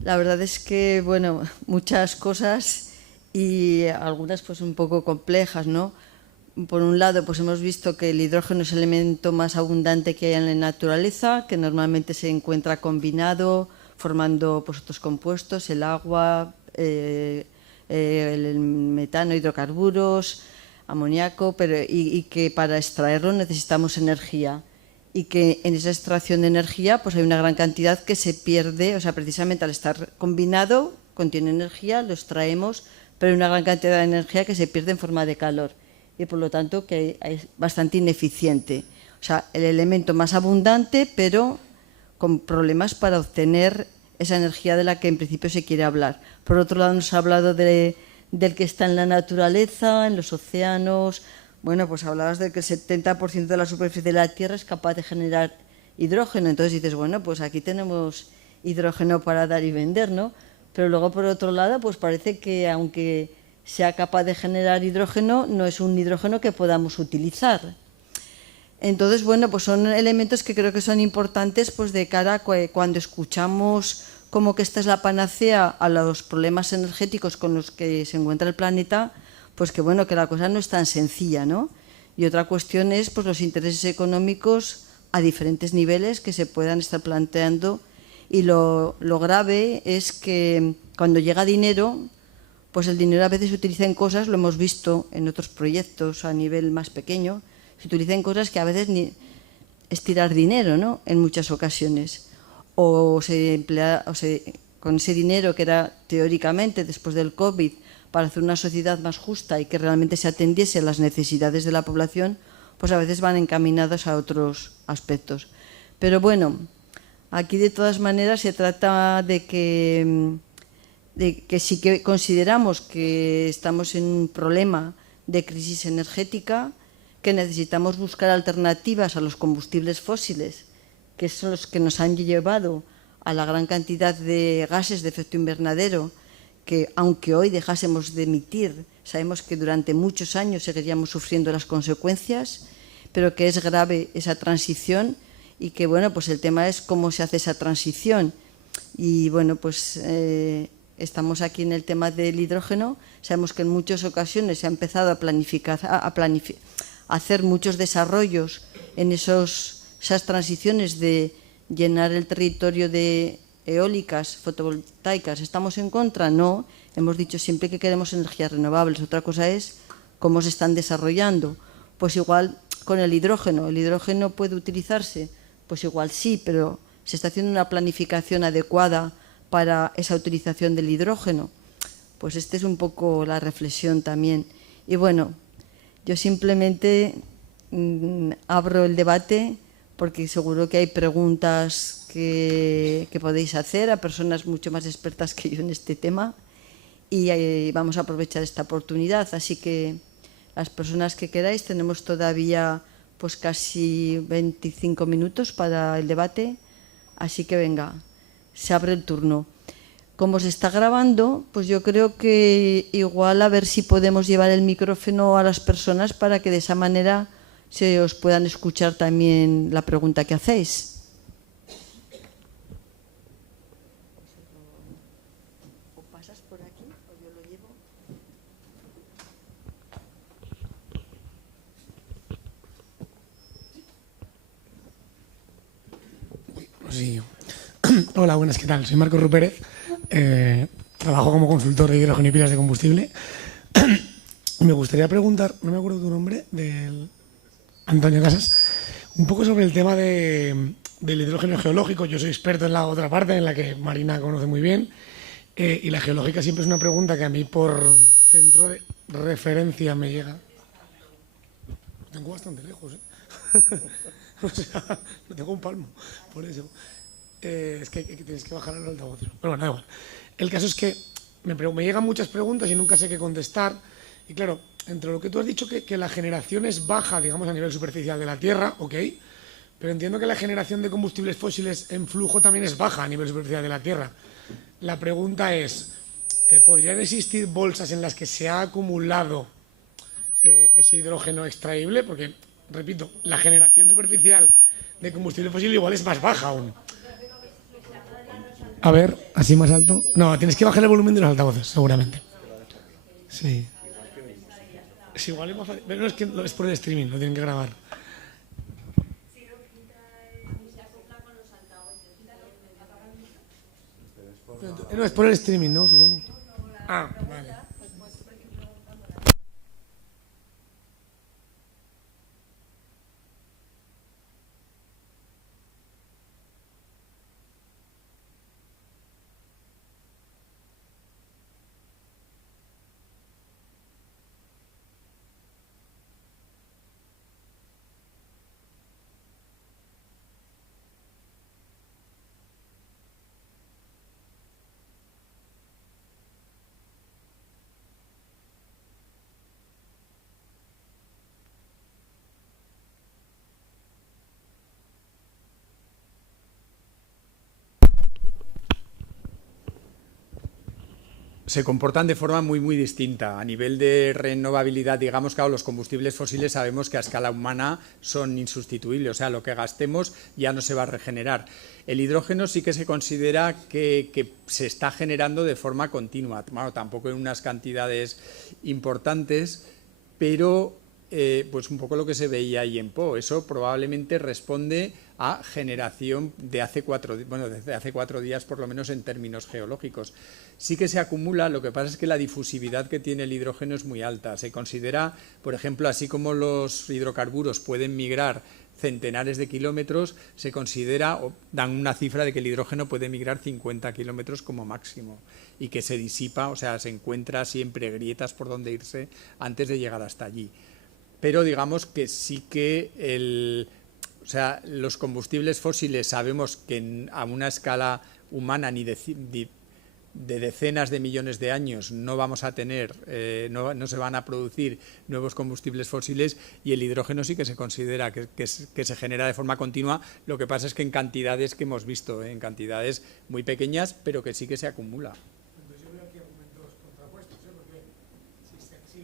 La verdad es que, bueno, muchas cosas y algunas pues un poco complejas, ¿no? Por un lado, pues hemos visto que el hidrógeno es el elemento más abundante que hay en la naturaleza, que normalmente se encuentra combinado, formando pues otros compuestos, el agua, el metano, hidrocarburos, amoníaco, y que para extraerlo necesitamos energía. Y que en esa extracción de energía pues hay una gran cantidad que se pierde, o sea, precisamente al estar combinado, contiene energía, lo extraemos, pero hay una gran cantidad de energía que se pierde en forma de calor y por lo tanto que es bastante ineficiente. O sea, el elemento más abundante, pero con problemas para obtener esa energía de la que en principio se quiere hablar. Por otro lado, nos ha hablado del que está en la naturaleza, en los océanos. Bueno, pues hablabas de que el 70% de la superficie de la Tierra es capaz de generar hidrógeno. Entonces dices, bueno, pues aquí tenemos hidrógeno para dar y vender, ¿no? Pero luego, por otro lado, pues parece que aunque sea capaz de generar hidrógeno, no es un hidrógeno que podamos utilizar. Entonces, bueno, pues son elementos que creo que son importantes pues de cara a cuando escuchamos como que esta es la panacea a los problemas energéticos con los que se encuentra el planeta, pues que bueno, que la cosa no es tan sencilla, ¿no? Y otra cuestión es pues los intereses económicos a diferentes niveles que se puedan estar planteando, y lo grave es que cuando llega dinero, pues el dinero a veces se utiliza en cosas, lo hemos visto en otros proyectos a nivel más pequeño, se utiliza en cosas que a veces ni es tirar dinero, ¿no? En muchas ocasiones. O se emplea, con ese dinero que era teóricamente después del COVID para hacer una sociedad más justa y que realmente se atendiese a las necesidades de la población, pues a veces van encaminadas a otros aspectos. Pero bueno, aquí de todas maneras se trata de que sí que consideramos que estamos en un problema de crisis energética, que necesitamos buscar alternativas a los combustibles fósiles, que son los que nos han llevado a la gran cantidad de gases de efecto invernadero, que aunque hoy dejásemos de emitir, sabemos que durante muchos años seguiríamos sufriendo las consecuencias, pero que es grave esa transición y que, bueno, pues el tema es cómo se hace esa transición. Y, bueno, pues estamos aquí en el tema del hidrógeno. Sabemos que en muchas ocasiones se ha empezado a planificar, a hacer muchos desarrollos en esas transiciones de llenar el territorio de eólicas, fotovoltaicas. ¿Estamos en contra? No. Hemos dicho siempre que queremos energías renovables. Otra cosa es cómo se están desarrollando. Pues igual con el hidrógeno puede utilizarse, pues igual sí, pero se está haciendo una planificación adecuada para esa utilización del hidrógeno. Pues esta es un poco la reflexión también. Y bueno, yo simplemente abro el debate porque seguro que hay preguntas que podéis hacer a personas mucho más expertas que yo en este tema y vamos a aprovechar esta oportunidad. Así que las personas que queráis, tenemos todavía pues casi 25 minutos para el debate, así que venga, se abre el turno. Como se está grabando, pues yo creo que igual a ver si podemos llevar el micrófono a las personas para que de esa manera se os puedan escuchar también la pregunta que hacéis. ¿O pasas por aquí o yo lo llevo? Sí. Hola, buenas, ¿qué tal? Soy Marcos Rupérez, trabajo como consultor de hidrógeno y pilas de combustible. Me gustaría preguntar, no me acuerdo tu nombre, del Antonio Casas, un poco sobre el tema del hidrógeno geológico. Yo soy experto en la otra parte, en la que Marina conoce muy bien, y la geológica siempre es una pregunta que a mí por centro de referencia me llega. Lo tengo bastante lejos, ¿eh? O sea, no tengo un palmo, por eso. Es que tienes que bajar el altavoz. Pero bueno, da igual. El caso es que me llegan muchas preguntas y nunca sé qué contestar. Y claro, entre lo que tú has dicho que la generación es baja, digamos, a nivel superficial de la Tierra, ok, pero entiendo que la generación de combustibles fósiles en flujo también es baja a nivel superficial de la Tierra. La pregunta es, ¿podrían existir bolsas en las que se ha acumulado ese hidrógeno extraíble? Porque, repito, la generación superficial de combustible fósil igual es más baja aún. A ver, así más alto. No, tienes que bajar el volumen de los altavoces, seguramente. Sí. Es igual es más fácil. Pero no, es que es por el streaming, lo tienen que grabar. No, es por el streaming, ¿no? Supongo. Ah, vale. Se comportan de forma muy distinta. A nivel de renovabilidad, digamos, claro, los combustibles fósiles sabemos que a escala humana son insustituibles, o sea, lo que gastemos ya no se va a regenerar. El hidrógeno sí que se considera que se está generando de forma continua, bueno, tampoco en unas cantidades importantes, pero pues un poco lo que se veía ahí en Po. Eso probablemente responde a generación de desde hace 4 días, por lo menos en términos geológicos. Sí que se acumula, lo que pasa es que la difusividad que tiene el hidrógeno es muy alta. Se considera, por ejemplo, así como los hidrocarburos pueden migrar centenares de kilómetros, se considera, o dan una cifra de que el hidrógeno puede migrar 50 kilómetros como máximo y que se disipa, o sea, se encuentra siempre grietas por donde irse antes de llegar hasta allí. Pero digamos que sí que los combustibles fósiles sabemos que a una escala humana ni de decenas de millones de años no vamos a tener, no se van a producir nuevos combustibles fósiles, y el hidrógeno sí que se considera que se genera de forma continua. Lo que pasa es que en cantidades que hemos visto, en cantidades muy pequeñas, pero que sí que se acumula. Entonces yo veo aquí argumentos contrapuestos, porque si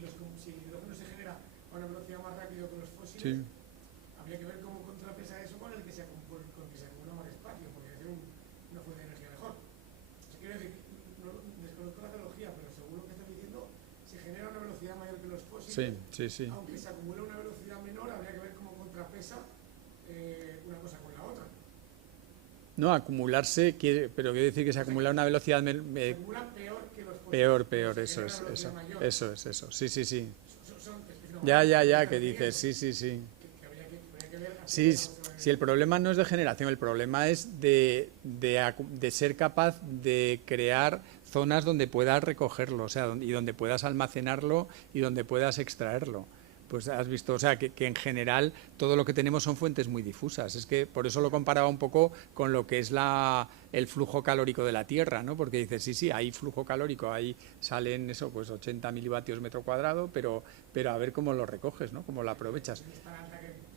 Sí. Habría que ver cómo contrapesa eso con el que se acumula más espacio, porque es una fuente de energía mejor. O sea, quiero decir, no desconozco la geología, pero según lo que estás diciendo, se genera una velocidad mayor que los fósiles. Sí. Aunque se acumula una velocidad menor, habría que ver cómo contrapesa una cosa con la otra. No, acumularse, pero quiere decir que se acumula una velocidad... Se acumula peor que los fósiles. Peor, eso es. Sí. Ya, que dices, sí. Sí, el problema no es de generación, el problema es de ser capaz de crear zonas donde puedas recogerlo, o sea, y donde puedas almacenarlo y donde puedas extraerlo. Pues has visto, o sea, que en general todo lo que tenemos son fuentes muy difusas. Es que por eso lo comparaba un poco con lo que es el flujo calórico de la Tierra, ¿no? Porque dices, sí, hay flujo calórico, ahí salen eso, pues 80 milivatios metro cuadrado, pero a ver cómo lo recoges, ¿no? Cómo lo aprovechas.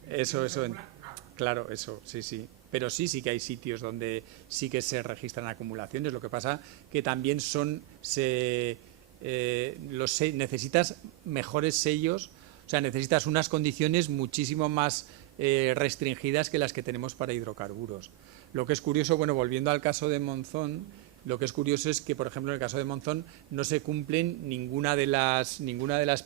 Eso, claro, eso, sí. Pero sí que hay sitios donde sí que se registran acumulaciones. Lo que pasa que también necesitas mejores sellos. O sea, necesitas unas condiciones muchísimo más restringidas que las que tenemos para hidrocarburos. Lo que es curioso, bueno, volviendo al caso de Monzón, lo que es curioso es que, por ejemplo, en el caso de Monzón no se cumplen ninguna de las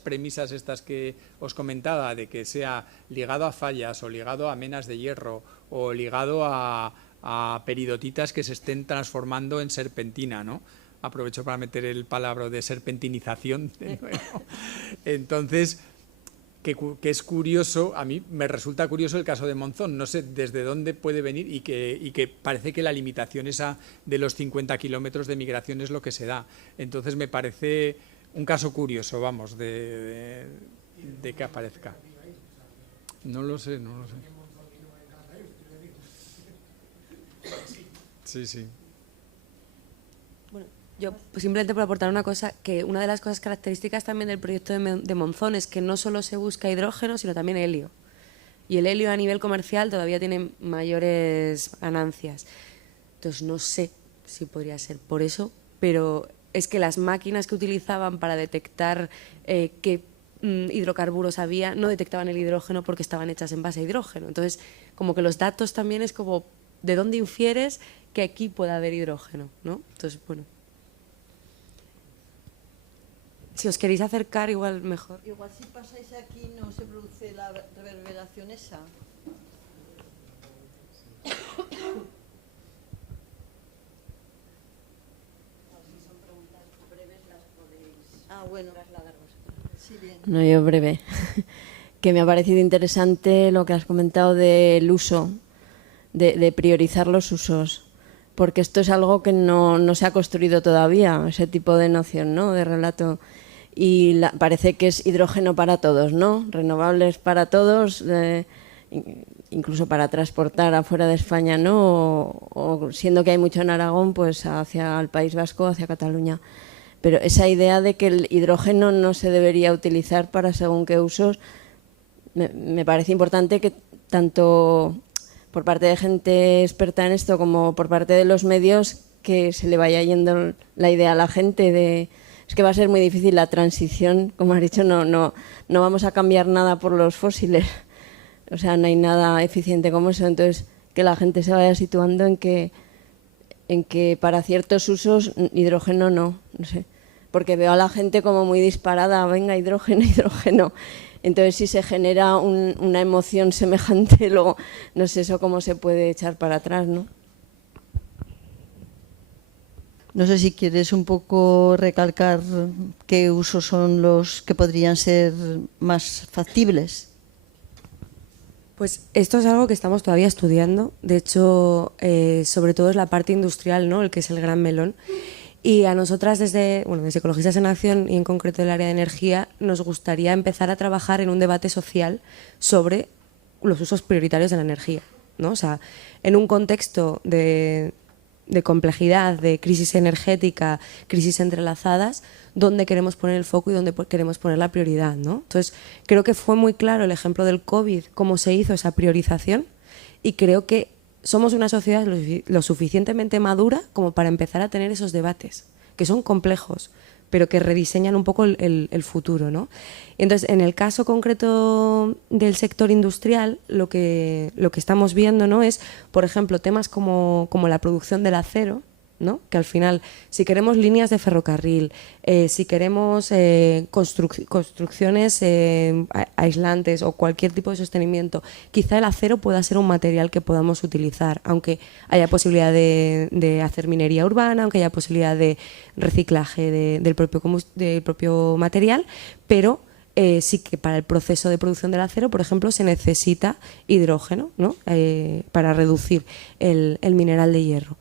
premisas estas que os comentaba, de que sea ligado a fallas o ligado a menas de hierro o ligado a peridotitas que se estén transformando en serpentina, ¿no? Aprovecho para meter el palabra de serpentinización de nuevo. Entonces... Que es curioso, a mí me resulta curioso el caso de Monzón, no sé desde dónde puede venir y que parece que la limitación esa de los 50 kilómetros de migración es lo que se da. Entonces me parece un caso curioso, vamos, de que aparezca. No lo sé. Sí. Bueno, yo simplemente por aportar una cosa, que una de las cosas características también del proyecto de Monzón es que no solo se busca hidrógeno, sino también helio. Y el helio a nivel comercial todavía tiene mayores ganancias. Entonces no sé si podría ser por eso, pero es que las máquinas que utilizaban para detectar qué hidrocarburos había no detectaban el hidrógeno porque estaban hechas en base a hidrógeno. Entonces, como que los datos también es como de dónde infieres que aquí pueda haber hidrógeno, ¿no? Entonces, bueno. Si os queréis acercar, igual mejor. Igual si pasáis aquí no se produce la reverberación esa. Bueno. Sí, bien. No, yo breve. Que me ha parecido interesante lo que has comentado del uso, de priorizar los usos, porque esto es algo que no se ha construido todavía, ese tipo de noción, ¿no?, de relato. Y parece que es hidrógeno para todos, ¿no?, renovables para todos, incluso para transportar afuera de España, ¿no?, o siendo que hay mucho en Aragón, pues hacia el País Vasco, hacia Cataluña. Pero esa idea de que el hidrógeno no se debería utilizar para según qué usos, me parece importante que tanto por parte de gente experta en esto como por parte de los medios que se le vaya yendo la idea a la gente de es que va a ser muy difícil la transición, como has dicho, no vamos a cambiar nada por los fósiles, o sea, no hay nada eficiente como eso, entonces que la gente se vaya situando en que para ciertos usos hidrógeno no sé, porque veo a la gente como muy disparada, venga, hidrógeno. Entonces, si se genera una emoción semejante, luego no sé eso cómo se puede echar para atrás, ¿no? No sé si quieres un poco recalcar qué usos son los que podrían ser más factibles. Pues esto es algo que estamos todavía estudiando. De hecho, sobre todo es la parte industrial, ¿no?, el que es el gran melón. Y a nosotras desde Ecologistas en Acción y en concreto el área de energía nos gustaría empezar a trabajar en un debate social sobre los usos prioritarios de la energía, ¿no? O sea, en un contexto de complejidad, de crisis energética, crisis entrelazadas, dónde queremos poner el foco y dónde queremos poner la prioridad, ¿no? Entonces, creo que fue muy claro el ejemplo del COVID, cómo se hizo esa priorización, y creo que somos una sociedad lo suficientemente madura como para empezar a tener esos debates, que son complejos, pero que rediseñan un poco el futuro, ¿no? Entonces, en el caso concreto del sector industrial, lo que estamos viendo, ¿no?, es, por ejemplo, temas como la producción del acero, ¿no?, que al final, si queremos líneas de ferrocarril, si queremos construcciones aislantes o cualquier tipo de sostenimiento, quizá el acero pueda ser un material que podamos utilizar, aunque haya posibilidad de hacer minería urbana, aunque haya posibilidad de reciclaje del propio material, pero sí que para el proceso de producción del acero, por ejemplo, se necesita hidrógeno, ¿no?, para reducir el mineral de hierro.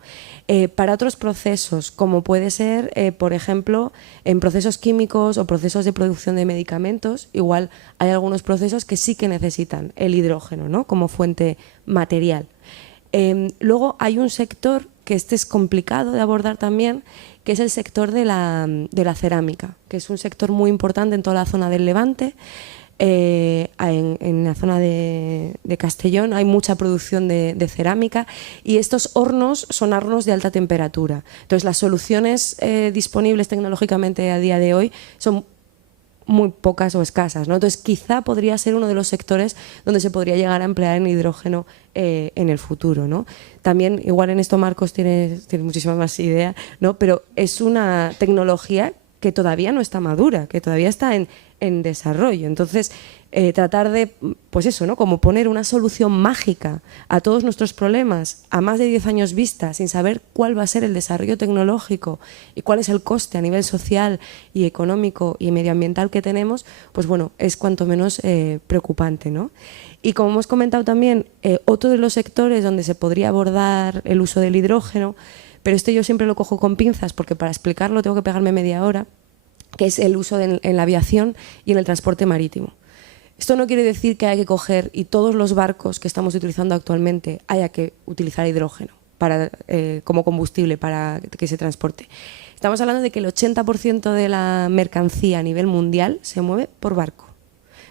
Para otros procesos, como puede ser, por ejemplo, en procesos químicos o procesos de producción de medicamentos, igual hay algunos procesos que sí que necesitan el hidrógeno, ¿no?, como fuente material. Luego hay un sector que es complicado de abordar también, que es el sector de la cerámica, que es un sector muy importante en toda la zona del Levante. En la zona de Castellón hay mucha producción de cerámica y estos hornos son hornos de alta temperatura. Entonces, las soluciones disponibles tecnológicamente a día de hoy son muy pocas o escasas, ¿no? Entonces, quizá podría ser uno de los sectores donde se podría llegar a emplear en hidrógeno en el futuro, ¿no? También, igual en esto Marcos tiene muchísima más idea, ¿no?, pero es una tecnología que todavía no está madura, que todavía está en desarrollo. Entonces, tratar de, pues eso, ¿no?, como poner una solución mágica a todos nuestros problemas a más de 10 años vista, sin saber cuál va a ser el desarrollo tecnológico y cuál es el coste a nivel social y económico y medioambiental que tenemos, pues bueno, es cuanto menos preocupante, ¿no? Y como hemos comentado también, otro de los sectores donde se podría abordar el uso del hidrógeno, pero esto yo siempre lo cojo con pinzas porque para explicarlo tengo que pegarme media hora, que es el uso en la aviación y en el transporte marítimo. Esto no quiere decir que haya que coger y todos los barcos que estamos utilizando actualmente haya que utilizar hidrógeno como combustible para que se transporte. Estamos hablando de que el 80% de la mercancía a nivel mundial se mueve por barco.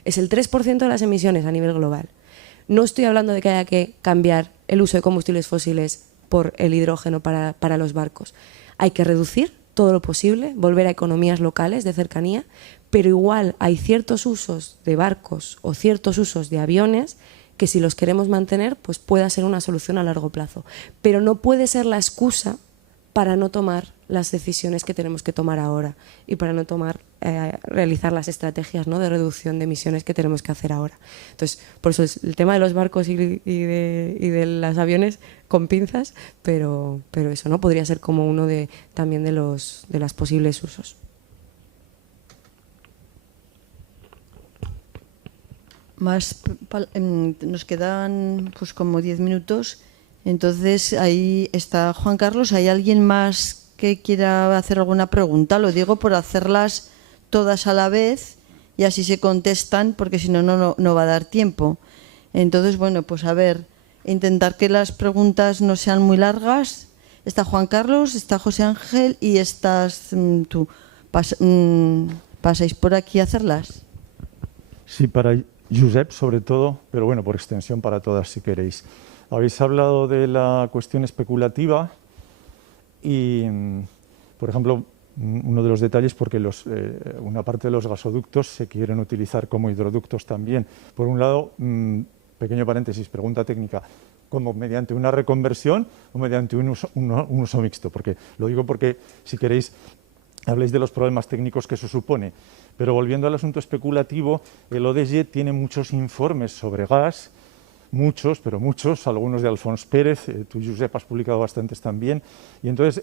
Es el 3% de las emisiones a nivel global. No estoy hablando de que haya que cambiar el uso de combustibles fósiles por el hidrógeno para los barcos. Hay que reducir todo lo posible, volver a economías locales de cercanía, pero igual hay ciertos usos de barcos o ciertos usos de aviones que si los queremos mantener, pues pueda ser una solución a largo plazo. Pero no puede ser la excusa para no tomar las decisiones que tenemos que tomar ahora y para no realizar las estrategias, ¿no?, de reducción de emisiones que tenemos que hacer ahora. Entonces, por eso es el tema de los barcos y de los aviones con pinzas, pero eso, ¿no?, podría ser como uno también de los posibles usos. Nos quedan pues como 10 minutos. Entonces, ahí está Juan Carlos. ¿Hay alguien más que quiera hacer alguna pregunta? Lo digo por hacerlas todas a la vez y así se contestan, porque si no, no va a dar tiempo. Entonces, bueno, pues a ver, intentar que las preguntas no sean muy largas. Está Juan Carlos, está José Ángel y estás tú. ¿Pasáis por aquí a hacerlas? Sí, para Josep sobre todo, pero bueno, por extensión para todas si queréis. Habéis hablado de la cuestión especulativa y, por ejemplo, uno de los detalles, porque una parte de los gasoductos se quieren utilizar como hidroductos también. Por un lado, pequeño paréntesis, pregunta técnica, ¿como mediante una reconversión o mediante un uso mixto? Porque lo digo porque, si queréis, habléis de los problemas técnicos que eso supone. Pero volviendo al asunto especulativo, el ODG tiene muchos informes sobre gas, muchos, pero muchos, algunos de Alfons Pérez, tú, Josep, has publicado bastantes también, y entonces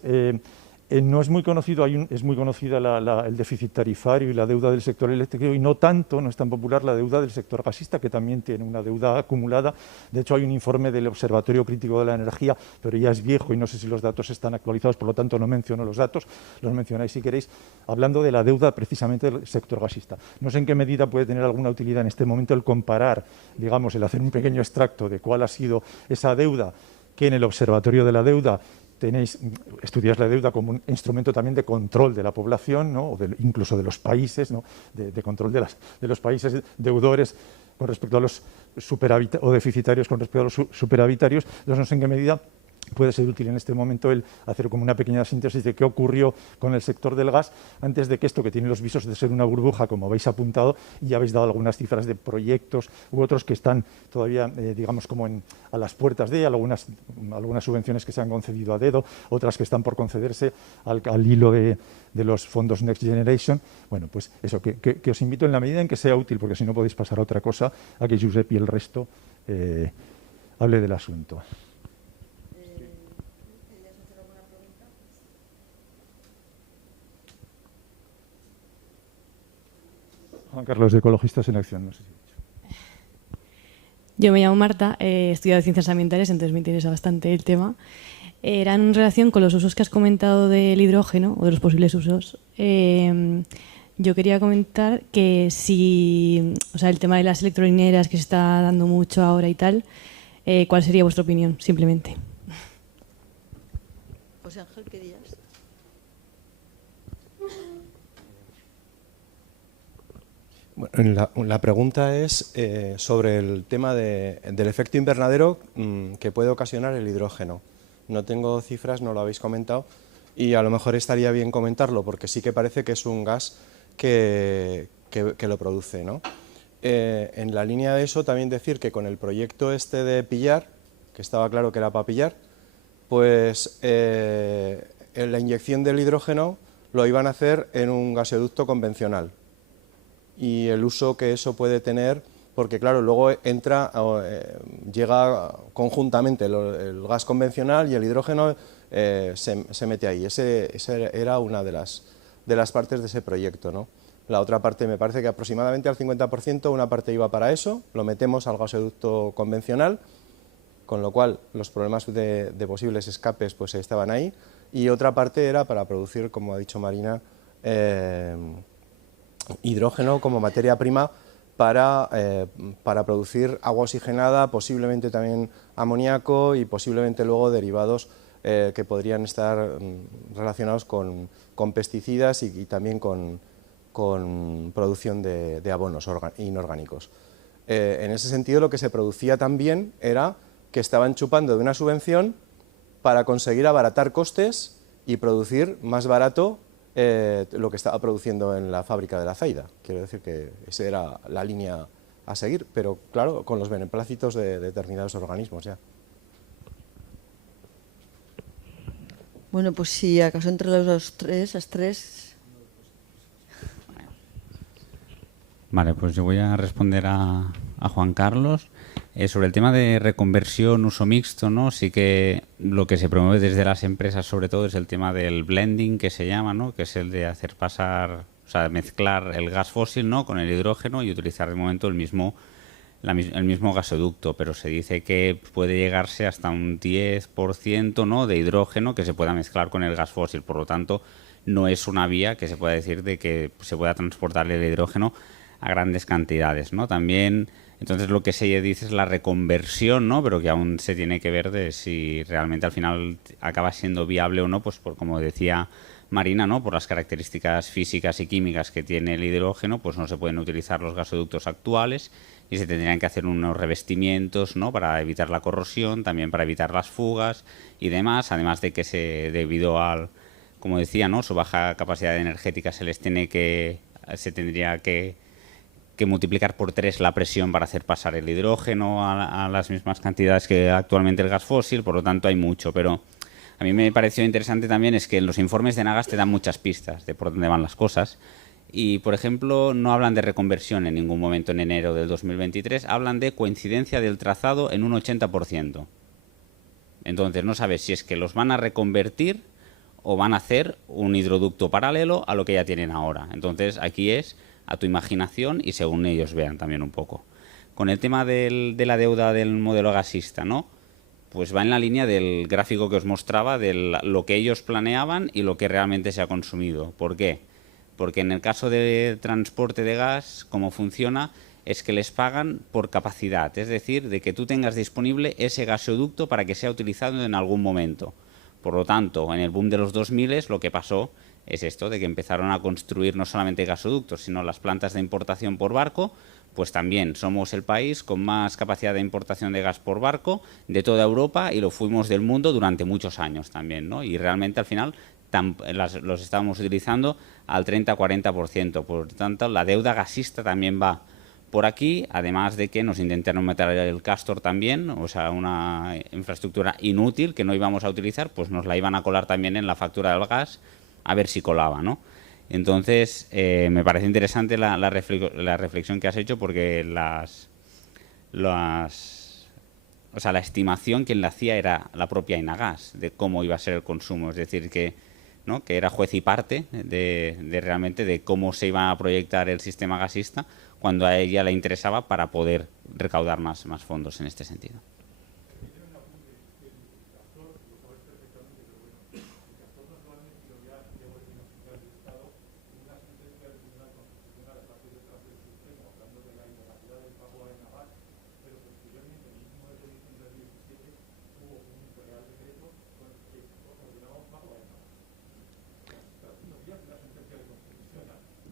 no es muy conocido, es muy conocida el déficit tarifario y la deuda del sector eléctrico, y no es tan popular la deuda del sector gasista, que también tiene una deuda acumulada. De hecho, hay un informe del Observatorio Crítico de la Energía, pero ya es viejo y no sé si los datos están actualizados, por lo tanto no menciono los datos, los mencionáis si queréis, hablando de la deuda precisamente del sector gasista. No sé en qué medida puede tener alguna utilidad en este momento el comparar, digamos, el hacer un pequeño extracto de cuál ha sido esa deuda, que en el Observatorio de la Deuda estudias la deuda como un instrumento también de control de la población, ¿no?, o incluso de los países, ¿no?, de control de los países deudores con respecto a los o deficitarios con respecto a los superavitarios. Entonces, no sé en qué medida puede ser útil en este momento el hacer como una pequeña síntesis de qué ocurrió con el sector del gas antes de que esto, que tiene los visos de ser una burbuja, como habéis apuntado, y ya habéis dado algunas cifras de proyectos u otros que están todavía, digamos, como a las puertas de algunas subvenciones que se han concedido a dedo, otras que están por concederse al hilo de los fondos Next Generation. Bueno, pues eso, que os invito en la medida en que sea útil, porque si no podéis pasar a otra cosa, a que Josep y el resto hable del asunto. Juan Carlos, de Ecologistas en Acción. No sé si Yo me llamo Marta, he estudiado Ciencias Ambientales, entonces me interesa bastante el tema. Era en relación con los usos que has comentado del hidrógeno, o de los posibles usos. Yo quería comentar que si, o sea, el tema de las electrolineras que se está dando mucho ahora y tal, ¿cuál sería vuestra opinión, simplemente? José Ángel, ¿qué dirías? Bueno, la pregunta es sobre el tema del efecto invernadero que puede ocasionar el hidrógeno. No tengo cifras, no lo habéis comentado, y a lo mejor estaría bien comentarlo, porque sí que parece que es un gas que lo produce, ¿no? En la línea de eso, también decir que con el proyecto este de pillar, que estaba claro que era para pillar, pues la inyección del hidrógeno lo iban a hacer en un gasoducto convencional. Y el uso que eso puede tener, porque claro, luego llega conjuntamente el gas convencional y el hidrógeno se mete ahí. Ese era una de las partes de ese proyecto, ¿no? La otra parte, me parece que aproximadamente al 50%, una parte iba para eso, lo metemos al gasoducto convencional, con lo cual los problemas de posibles escapes pues estaban ahí, y otra parte era para producir, como ha dicho Marina, hidrógeno como materia prima para producir agua oxigenada, posiblemente también amoníaco y posiblemente luego derivados que podrían estar relacionados con pesticidas y también con producción de abonos inorgánicos. En ese sentido, lo que se producía también era que estaban chupando de una subvención para conseguir abaratar costes y producir más barato lo que estaba produciendo en la fábrica de la Zaida. Quiero decir que esa era la línea a seguir, pero claro, con los beneplácitos de determinados organismos ya. Bueno, pues si acaso entre las tres... Vale, pues yo voy a responder a Juan Carlos. Sobre el tema de reconversión, uso mixto, ¿no? Sí que lo que se promueve desde las empresas sobre todo es el tema del blending, que se llama, ¿no? Que es el de hacer pasar, o sea, mezclar el gas fósil, ¿no? Con el hidrógeno y utilizar de momento el mismo gasoducto, pero se dice que puede llegarse hasta un 10%, ¿no? De hidrógeno que se pueda mezclar con el gas fósil. Por lo tanto, no es una vía que se pueda decir de que se pueda transportar el hidrógeno a grandes cantidades, ¿no? También, entonces lo que se dice es la reconversión, ¿no? Pero que aún se tiene que ver de si realmente al final acaba siendo viable o no, pues por, como decía Marina, ¿no? Por las características físicas y químicas que tiene el hidrógeno, pues no se pueden utilizar los gasoductos actuales y se tendrían que hacer unos revestimientos, ¿no? Para evitar la corrosión, también para evitar las fugas y demás, además de que debido al, como decía, ¿no? Su baja capacidad energética se tendría que multiplicar por 3 la presión para hacer pasar el hidrógeno a las mismas cantidades que actualmente el gas fósil, por lo tanto hay mucho, pero a mí me pareció interesante también es que en los informes de Nagas te dan muchas pistas de por dónde van las cosas y, por ejemplo, no hablan de reconversión en ningún momento en enero del 2023, hablan de coincidencia del trazado en un 80%. Entonces no sabes si es que los van a reconvertir o van a hacer un hidroducto paralelo a lo que ya tienen ahora. Entonces aquí es a tu imaginación y según ellos vean también un poco. Con el tema de la deuda del modelo gasista, ¿no? Pues va en la línea del gráfico que os mostraba, de lo que ellos planeaban y lo que realmente se ha consumido. ¿Por qué? Porque en el caso de transporte de gas, cómo funciona, es que les pagan por capacidad, es decir, de que tú tengas disponible ese gasoducto para que sea utilizado en algún momento. Por lo tanto, en el boom de los 2000 lo que pasó es esto, de que empezaron a construir no solamente gasoductos, sino las plantas de importación por barco. Pues también somos el país con más capacidad de importación de gas por barco de toda Europa y lo fuimos del mundo durante muchos años también, ¿no? Y realmente al final los estábamos utilizando al 30-40%. Por tanto, la deuda gasista también va por aquí, además de que nos intentaron meter el Castor también, o sea, una infraestructura inútil que no íbamos a utilizar, pues nos la iban a colar también en la factura del gas, a ver si colaba, ¿no? Entonces, me parece interesante la reflexión que has hecho, porque la estimación quien la hacía era la propia Enagas, de cómo iba a ser el consumo, es decir, que, ¿no?, que era juez y parte de realmente de cómo se iba a proyectar el sistema gasista, cuando a ella le interesaba para poder recaudar más fondos en este sentido.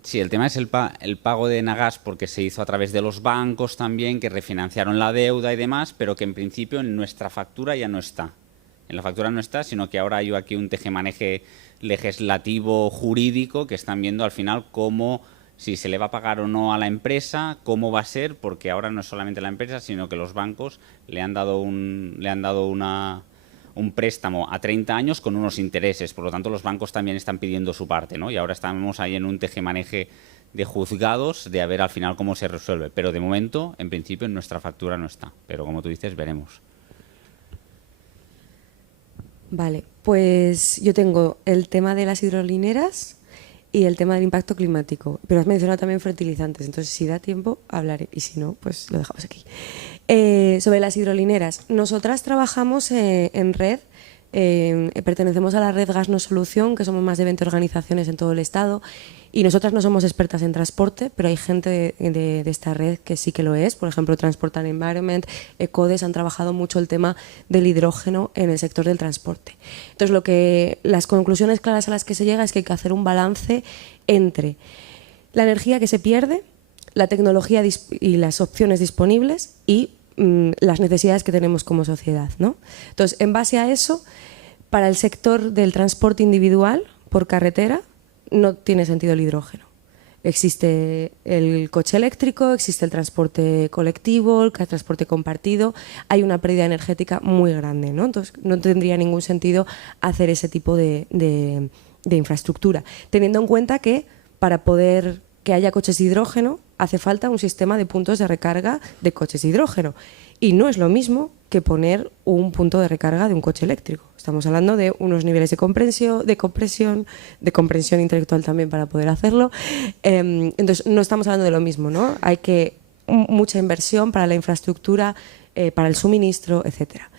Sí, el tema es el pago de Enagas, porque se hizo a través de los bancos también, que refinanciaron la deuda y demás, pero que en principio en nuestra factura ya no está. En la factura no está, sino que ahora hay aquí un tejemaneje legislativo jurídico que están viendo al final cómo, si se le va a pagar o no a la empresa, cómo va a ser, porque ahora no es solamente la empresa, sino que los bancos le han dado un préstamo a 30 años con unos intereses. Por lo tanto, los bancos también están pidiendo su parte, ¿no? Y ahora estamos ahí en un tejemaneje de juzgados de a ver al final cómo se resuelve. Pero de momento, en principio, en nuestra factura no está. Pero como tú dices, veremos. Vale, pues yo tengo el tema de las hidrolineras y el tema del impacto climático. Pero has mencionado también fertilizantes, entonces si da tiempo hablaré, y si no, pues lo dejamos aquí. Sobre las hidrolineras, nosotras trabajamos en red, pertenecemos a la red Gas No Solución, que somos más de 20 organizaciones en todo el estado, y nosotras no somos expertas en transporte, pero hay gente de esta red que sí que lo es. Por ejemplo, Transport and Environment, ECODES han trabajado mucho el tema del hidrógeno en el sector del transporte. Entonces, las conclusiones claras a las que se llega es que hay que hacer un balance entre la energía que se pierde, la tecnología y las opciones disponibles y las necesidades que tenemos como sociedad, ¿no? Entonces, en base a eso, para el sector del transporte individual por carretera no tiene sentido el hidrógeno. Existe el coche eléctrico, existe el transporte colectivo, el transporte compartido. Hay una pérdida energética muy grande, ¿no? Entonces, no tendría ningún sentido hacer ese tipo de infraestructura, teniendo en cuenta que para poder que haya coches de hidrógeno hace falta un sistema de puntos de recarga de coches de hidrógeno. Y no es lo mismo que poner un punto de recarga de un coche eléctrico. Estamos hablando de unos niveles de comprensión intelectual también para poder hacerlo. Entonces, no estamos hablando de lo mismo, ¿no? Hay mucha inversión para la infraestructura, para el suministro, etcétera.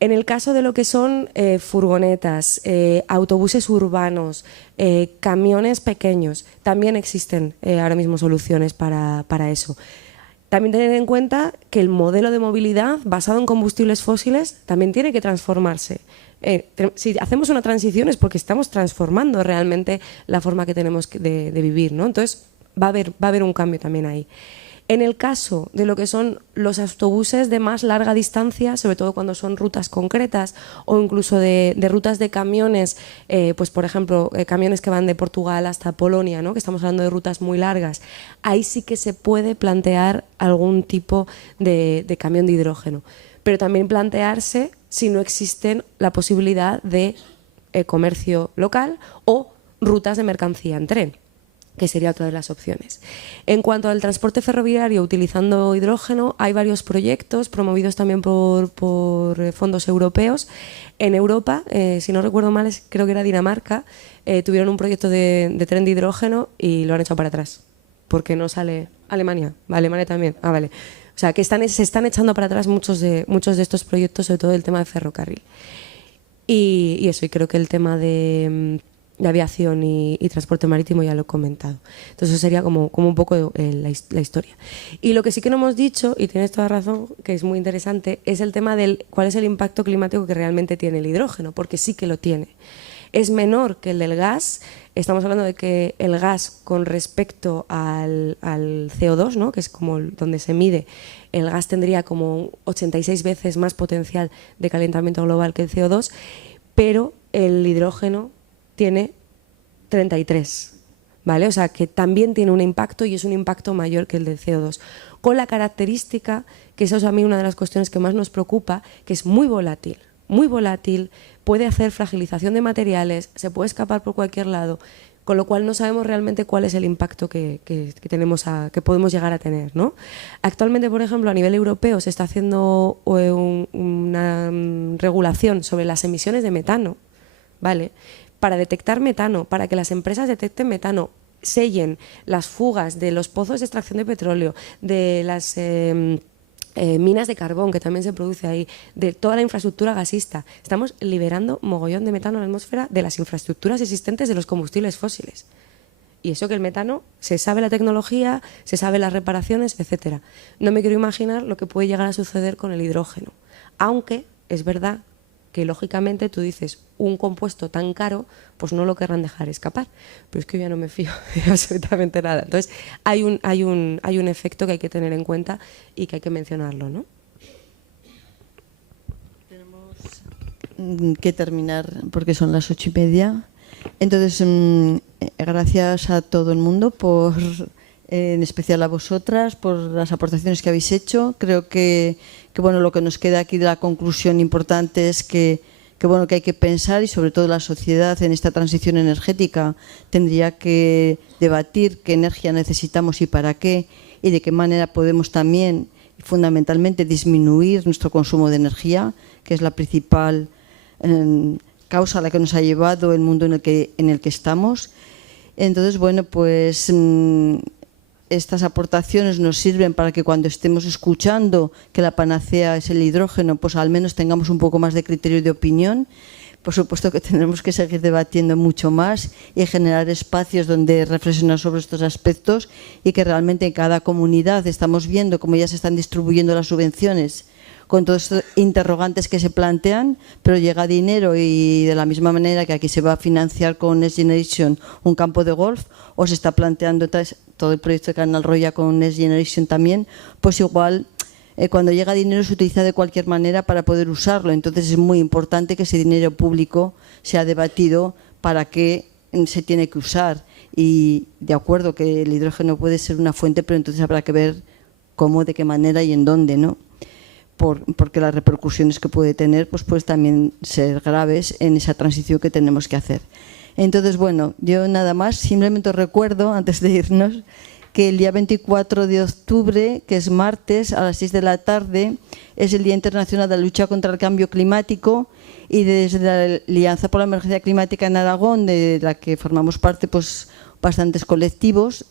En el caso de lo que son furgonetas, autobuses urbanos, camiones pequeños, también existen ahora mismo soluciones para eso. También tener en cuenta que el modelo de movilidad basado en combustibles fósiles también tiene que transformarse. Si hacemos una transición es porque estamos transformando realmente la forma que tenemos de vivir, ¿no? Entonces va a haber un cambio también ahí. En el caso de lo que son los autobuses de más larga distancia, sobre todo cuando son rutas concretas o incluso de rutas de camiones, pues por ejemplo, camiones que van de Portugal hasta Polonia, ¿no? Que estamos hablando de rutas muy largas, ahí sí que se puede plantear algún tipo de camión de hidrógeno. Pero también plantearse si no existen la posibilidad de comercio local o rutas de mercancía en tren, que sería otra de las opciones. En cuanto al transporte ferroviario utilizando hidrógeno, hay varios proyectos promovidos también por fondos europeos. En Europa, si no recuerdo mal, creo que era Dinamarca, tuvieron un proyecto de tren de hidrógeno y lo han echado para atrás, porque no sale. Alemania, Alemania también. Ah, vale. O sea, que se están echando para atrás muchos de estos proyectos, sobre todo el tema de ferrocarril. Y eso, y creo que el tema de aviación y transporte marítimo, ya lo he comentado. Entonces eso sería como un poco la historia. Y lo que sí que no hemos dicho, y tienes toda razón, que es muy interesante, es el tema del cuál es el impacto climático que realmente tiene el hidrógeno, porque sí que lo tiene. Es menor que el del gas. Estamos hablando de que el gas con respecto al CO2, ¿no?, que es como donde se mide, el gas tendría como 86 veces más potencial de calentamiento global que el CO2, pero el hidrógeno tiene 33, ¿vale? O sea, que también tiene un impacto y es un impacto mayor que el del CO2. Con la característica, que eso es a mí una de las cuestiones que más nos preocupa, que es muy volátil, puede hacer fragilización de materiales, se puede escapar por cualquier lado, con lo cual no sabemos realmente cuál es el impacto que podemos llegar a tener, ¿no? Actualmente, por ejemplo, a nivel europeo se está haciendo una regulación sobre las emisiones de metano, ¿vale?, para detectar metano, para que las empresas detecten metano, sellen las fugas de los pozos de extracción de petróleo, de las minas de carbón, que también se produce ahí, de toda la infraestructura gasista. Estamos liberando mogollón de metano a la atmósfera de las infraestructuras existentes de los combustibles fósiles. Y eso que el metano, se sabe la tecnología, se sabe las reparaciones, etcétera. No me quiero imaginar lo que puede llegar a suceder con el hidrógeno. Aunque es verdad que lógicamente tú dices, un compuesto tan caro, pues no lo querrán dejar escapar. Pero es que yo ya no me fío de absolutamente nada. Entonces, hay un efecto que hay que tener en cuenta y que hay que mencionarlo, ¿no? Tenemos que terminar porque son las 8:30. Entonces, gracias a todo el mundo, en especial a vosotras, por las aportaciones que habéis hecho. Creo que bueno, lo que nos queda aquí de la conclusión importante es que hay que pensar, y sobre todo la sociedad en esta transición energética tendría que debatir qué energía necesitamos y para qué, y de qué manera podemos también, fundamentalmente, disminuir nuestro consumo de energía, que es la principal causa a la que nos ha llevado el mundo en el que estamos. Entonces, bueno, pues estas aportaciones nos sirven para que cuando estemos escuchando que la panacea es el hidrógeno, pues al menos tengamos un poco más de criterio y de opinión. Por supuesto que tendremos que seguir debatiendo mucho más y generar espacios donde reflexionar sobre estos aspectos, y que realmente en cada comunidad estamos viendo cómo ya se están distribuyendo las subvenciones con todos estos interrogantes que se plantean, pero llega dinero, y de la misma manera que aquí se va a financiar con Next Generation un campo de golf, o se está planteando todo el proyecto de Canal Roya con Next Generation también, pues igual cuando llega dinero se utiliza de cualquier manera para poder usarlo. Entonces es muy importante que ese dinero público sea debatido para qué se tiene que usar. Y de acuerdo que el hidrógeno puede ser una fuente, pero entonces habrá que ver cómo, de qué manera y en dónde, ¿no? Porque las repercusiones que puede tener pues también ser graves en esa transición que tenemos que hacer. Entonces, bueno, yo nada más, simplemente os recuerdo, antes de irnos, que el día 24 de octubre, que es martes, a las 6 de la tarde, es el Día Internacional de la Lucha contra el Cambio Climático, y desde la Alianza por la Emergencia Climática en Aragón, de la que formamos parte, pues bastantes colectivos,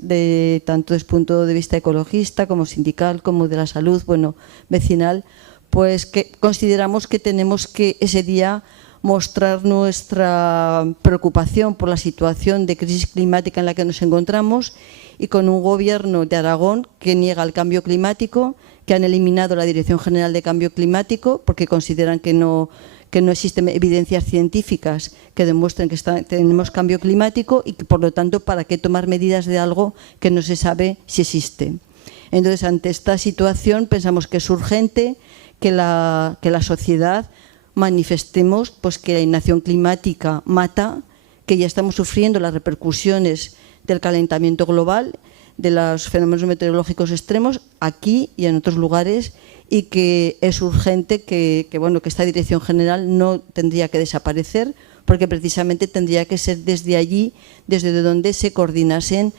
tanto desde el punto de vista ecologista como sindical, como de la salud, bueno, vecinal, pues que consideramos que tenemos que ese día mostrar nuestra preocupación por la situación de crisis climática en la que nos encontramos, y con un gobierno de Aragón que niega el cambio climático, que han eliminado la Dirección General de Cambio Climático porque consideran que no existen evidencias científicas que demuestren que tenemos cambio climático, y que por lo tanto, ¿para qué tomar medidas de algo que no se sabe si existe? Entonces, ante esta situación pensamos que es urgente que la sociedad manifestemos pues que la inacción climática mata, que ya estamos sufriendo las repercusiones del calentamiento global, de los fenómenos meteorológicos extremos aquí y en otros lugares, y que es urgente que esta dirección general no tendría que desaparecer, porque precisamente tendría que ser desde allí, desde donde se coordinasen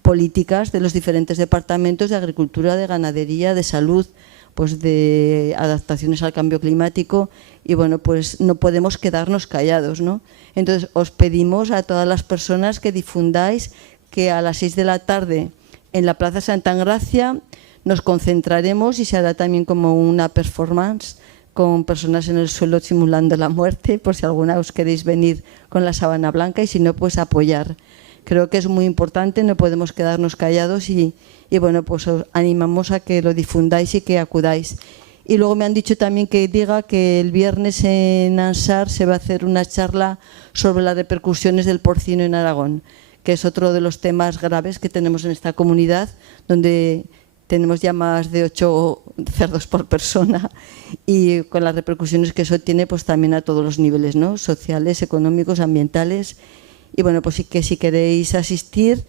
políticas de los diferentes departamentos de agricultura, de ganadería, de salud, pues de adaptaciones al cambio climático, y bueno, pues no podemos quedarnos callados, ¿no? Entonces os pedimos a todas las personas que difundáis que a las 6 de la tarde en la Plaza Santa Engracia nos concentraremos, y se hará también como una performance con personas en el suelo simulando la muerte, por si alguna os queréis venir con la sábana blanca, y si no, pues apoyar. Creo que es muy importante, no podemos quedarnos callados y bueno, pues os animamos a que lo difundáis y que acudáis. Y luego me han dicho también que diga que el viernes en Ansar se va a hacer una charla sobre las repercusiones del porcino en Aragón, que es otro de los temas graves que tenemos en esta comunidad, donde tenemos ya más de 8 cerdos por persona, y con las repercusiones que eso tiene pues también a todos los niveles, ¿no? Sociales, económicos, ambientales. Y bueno, pues sí que si queréis asistir,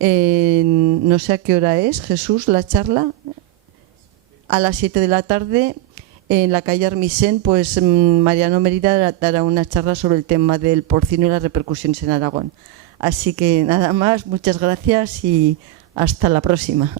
no sé a qué hora es, Jesús, la charla, a las 7 de la tarde en la calle Armisen, pues Mariano Mérida dará una charla sobre el tema del porcino y las repercusiones en Aragón. Así que nada más, muchas gracias y hasta la próxima.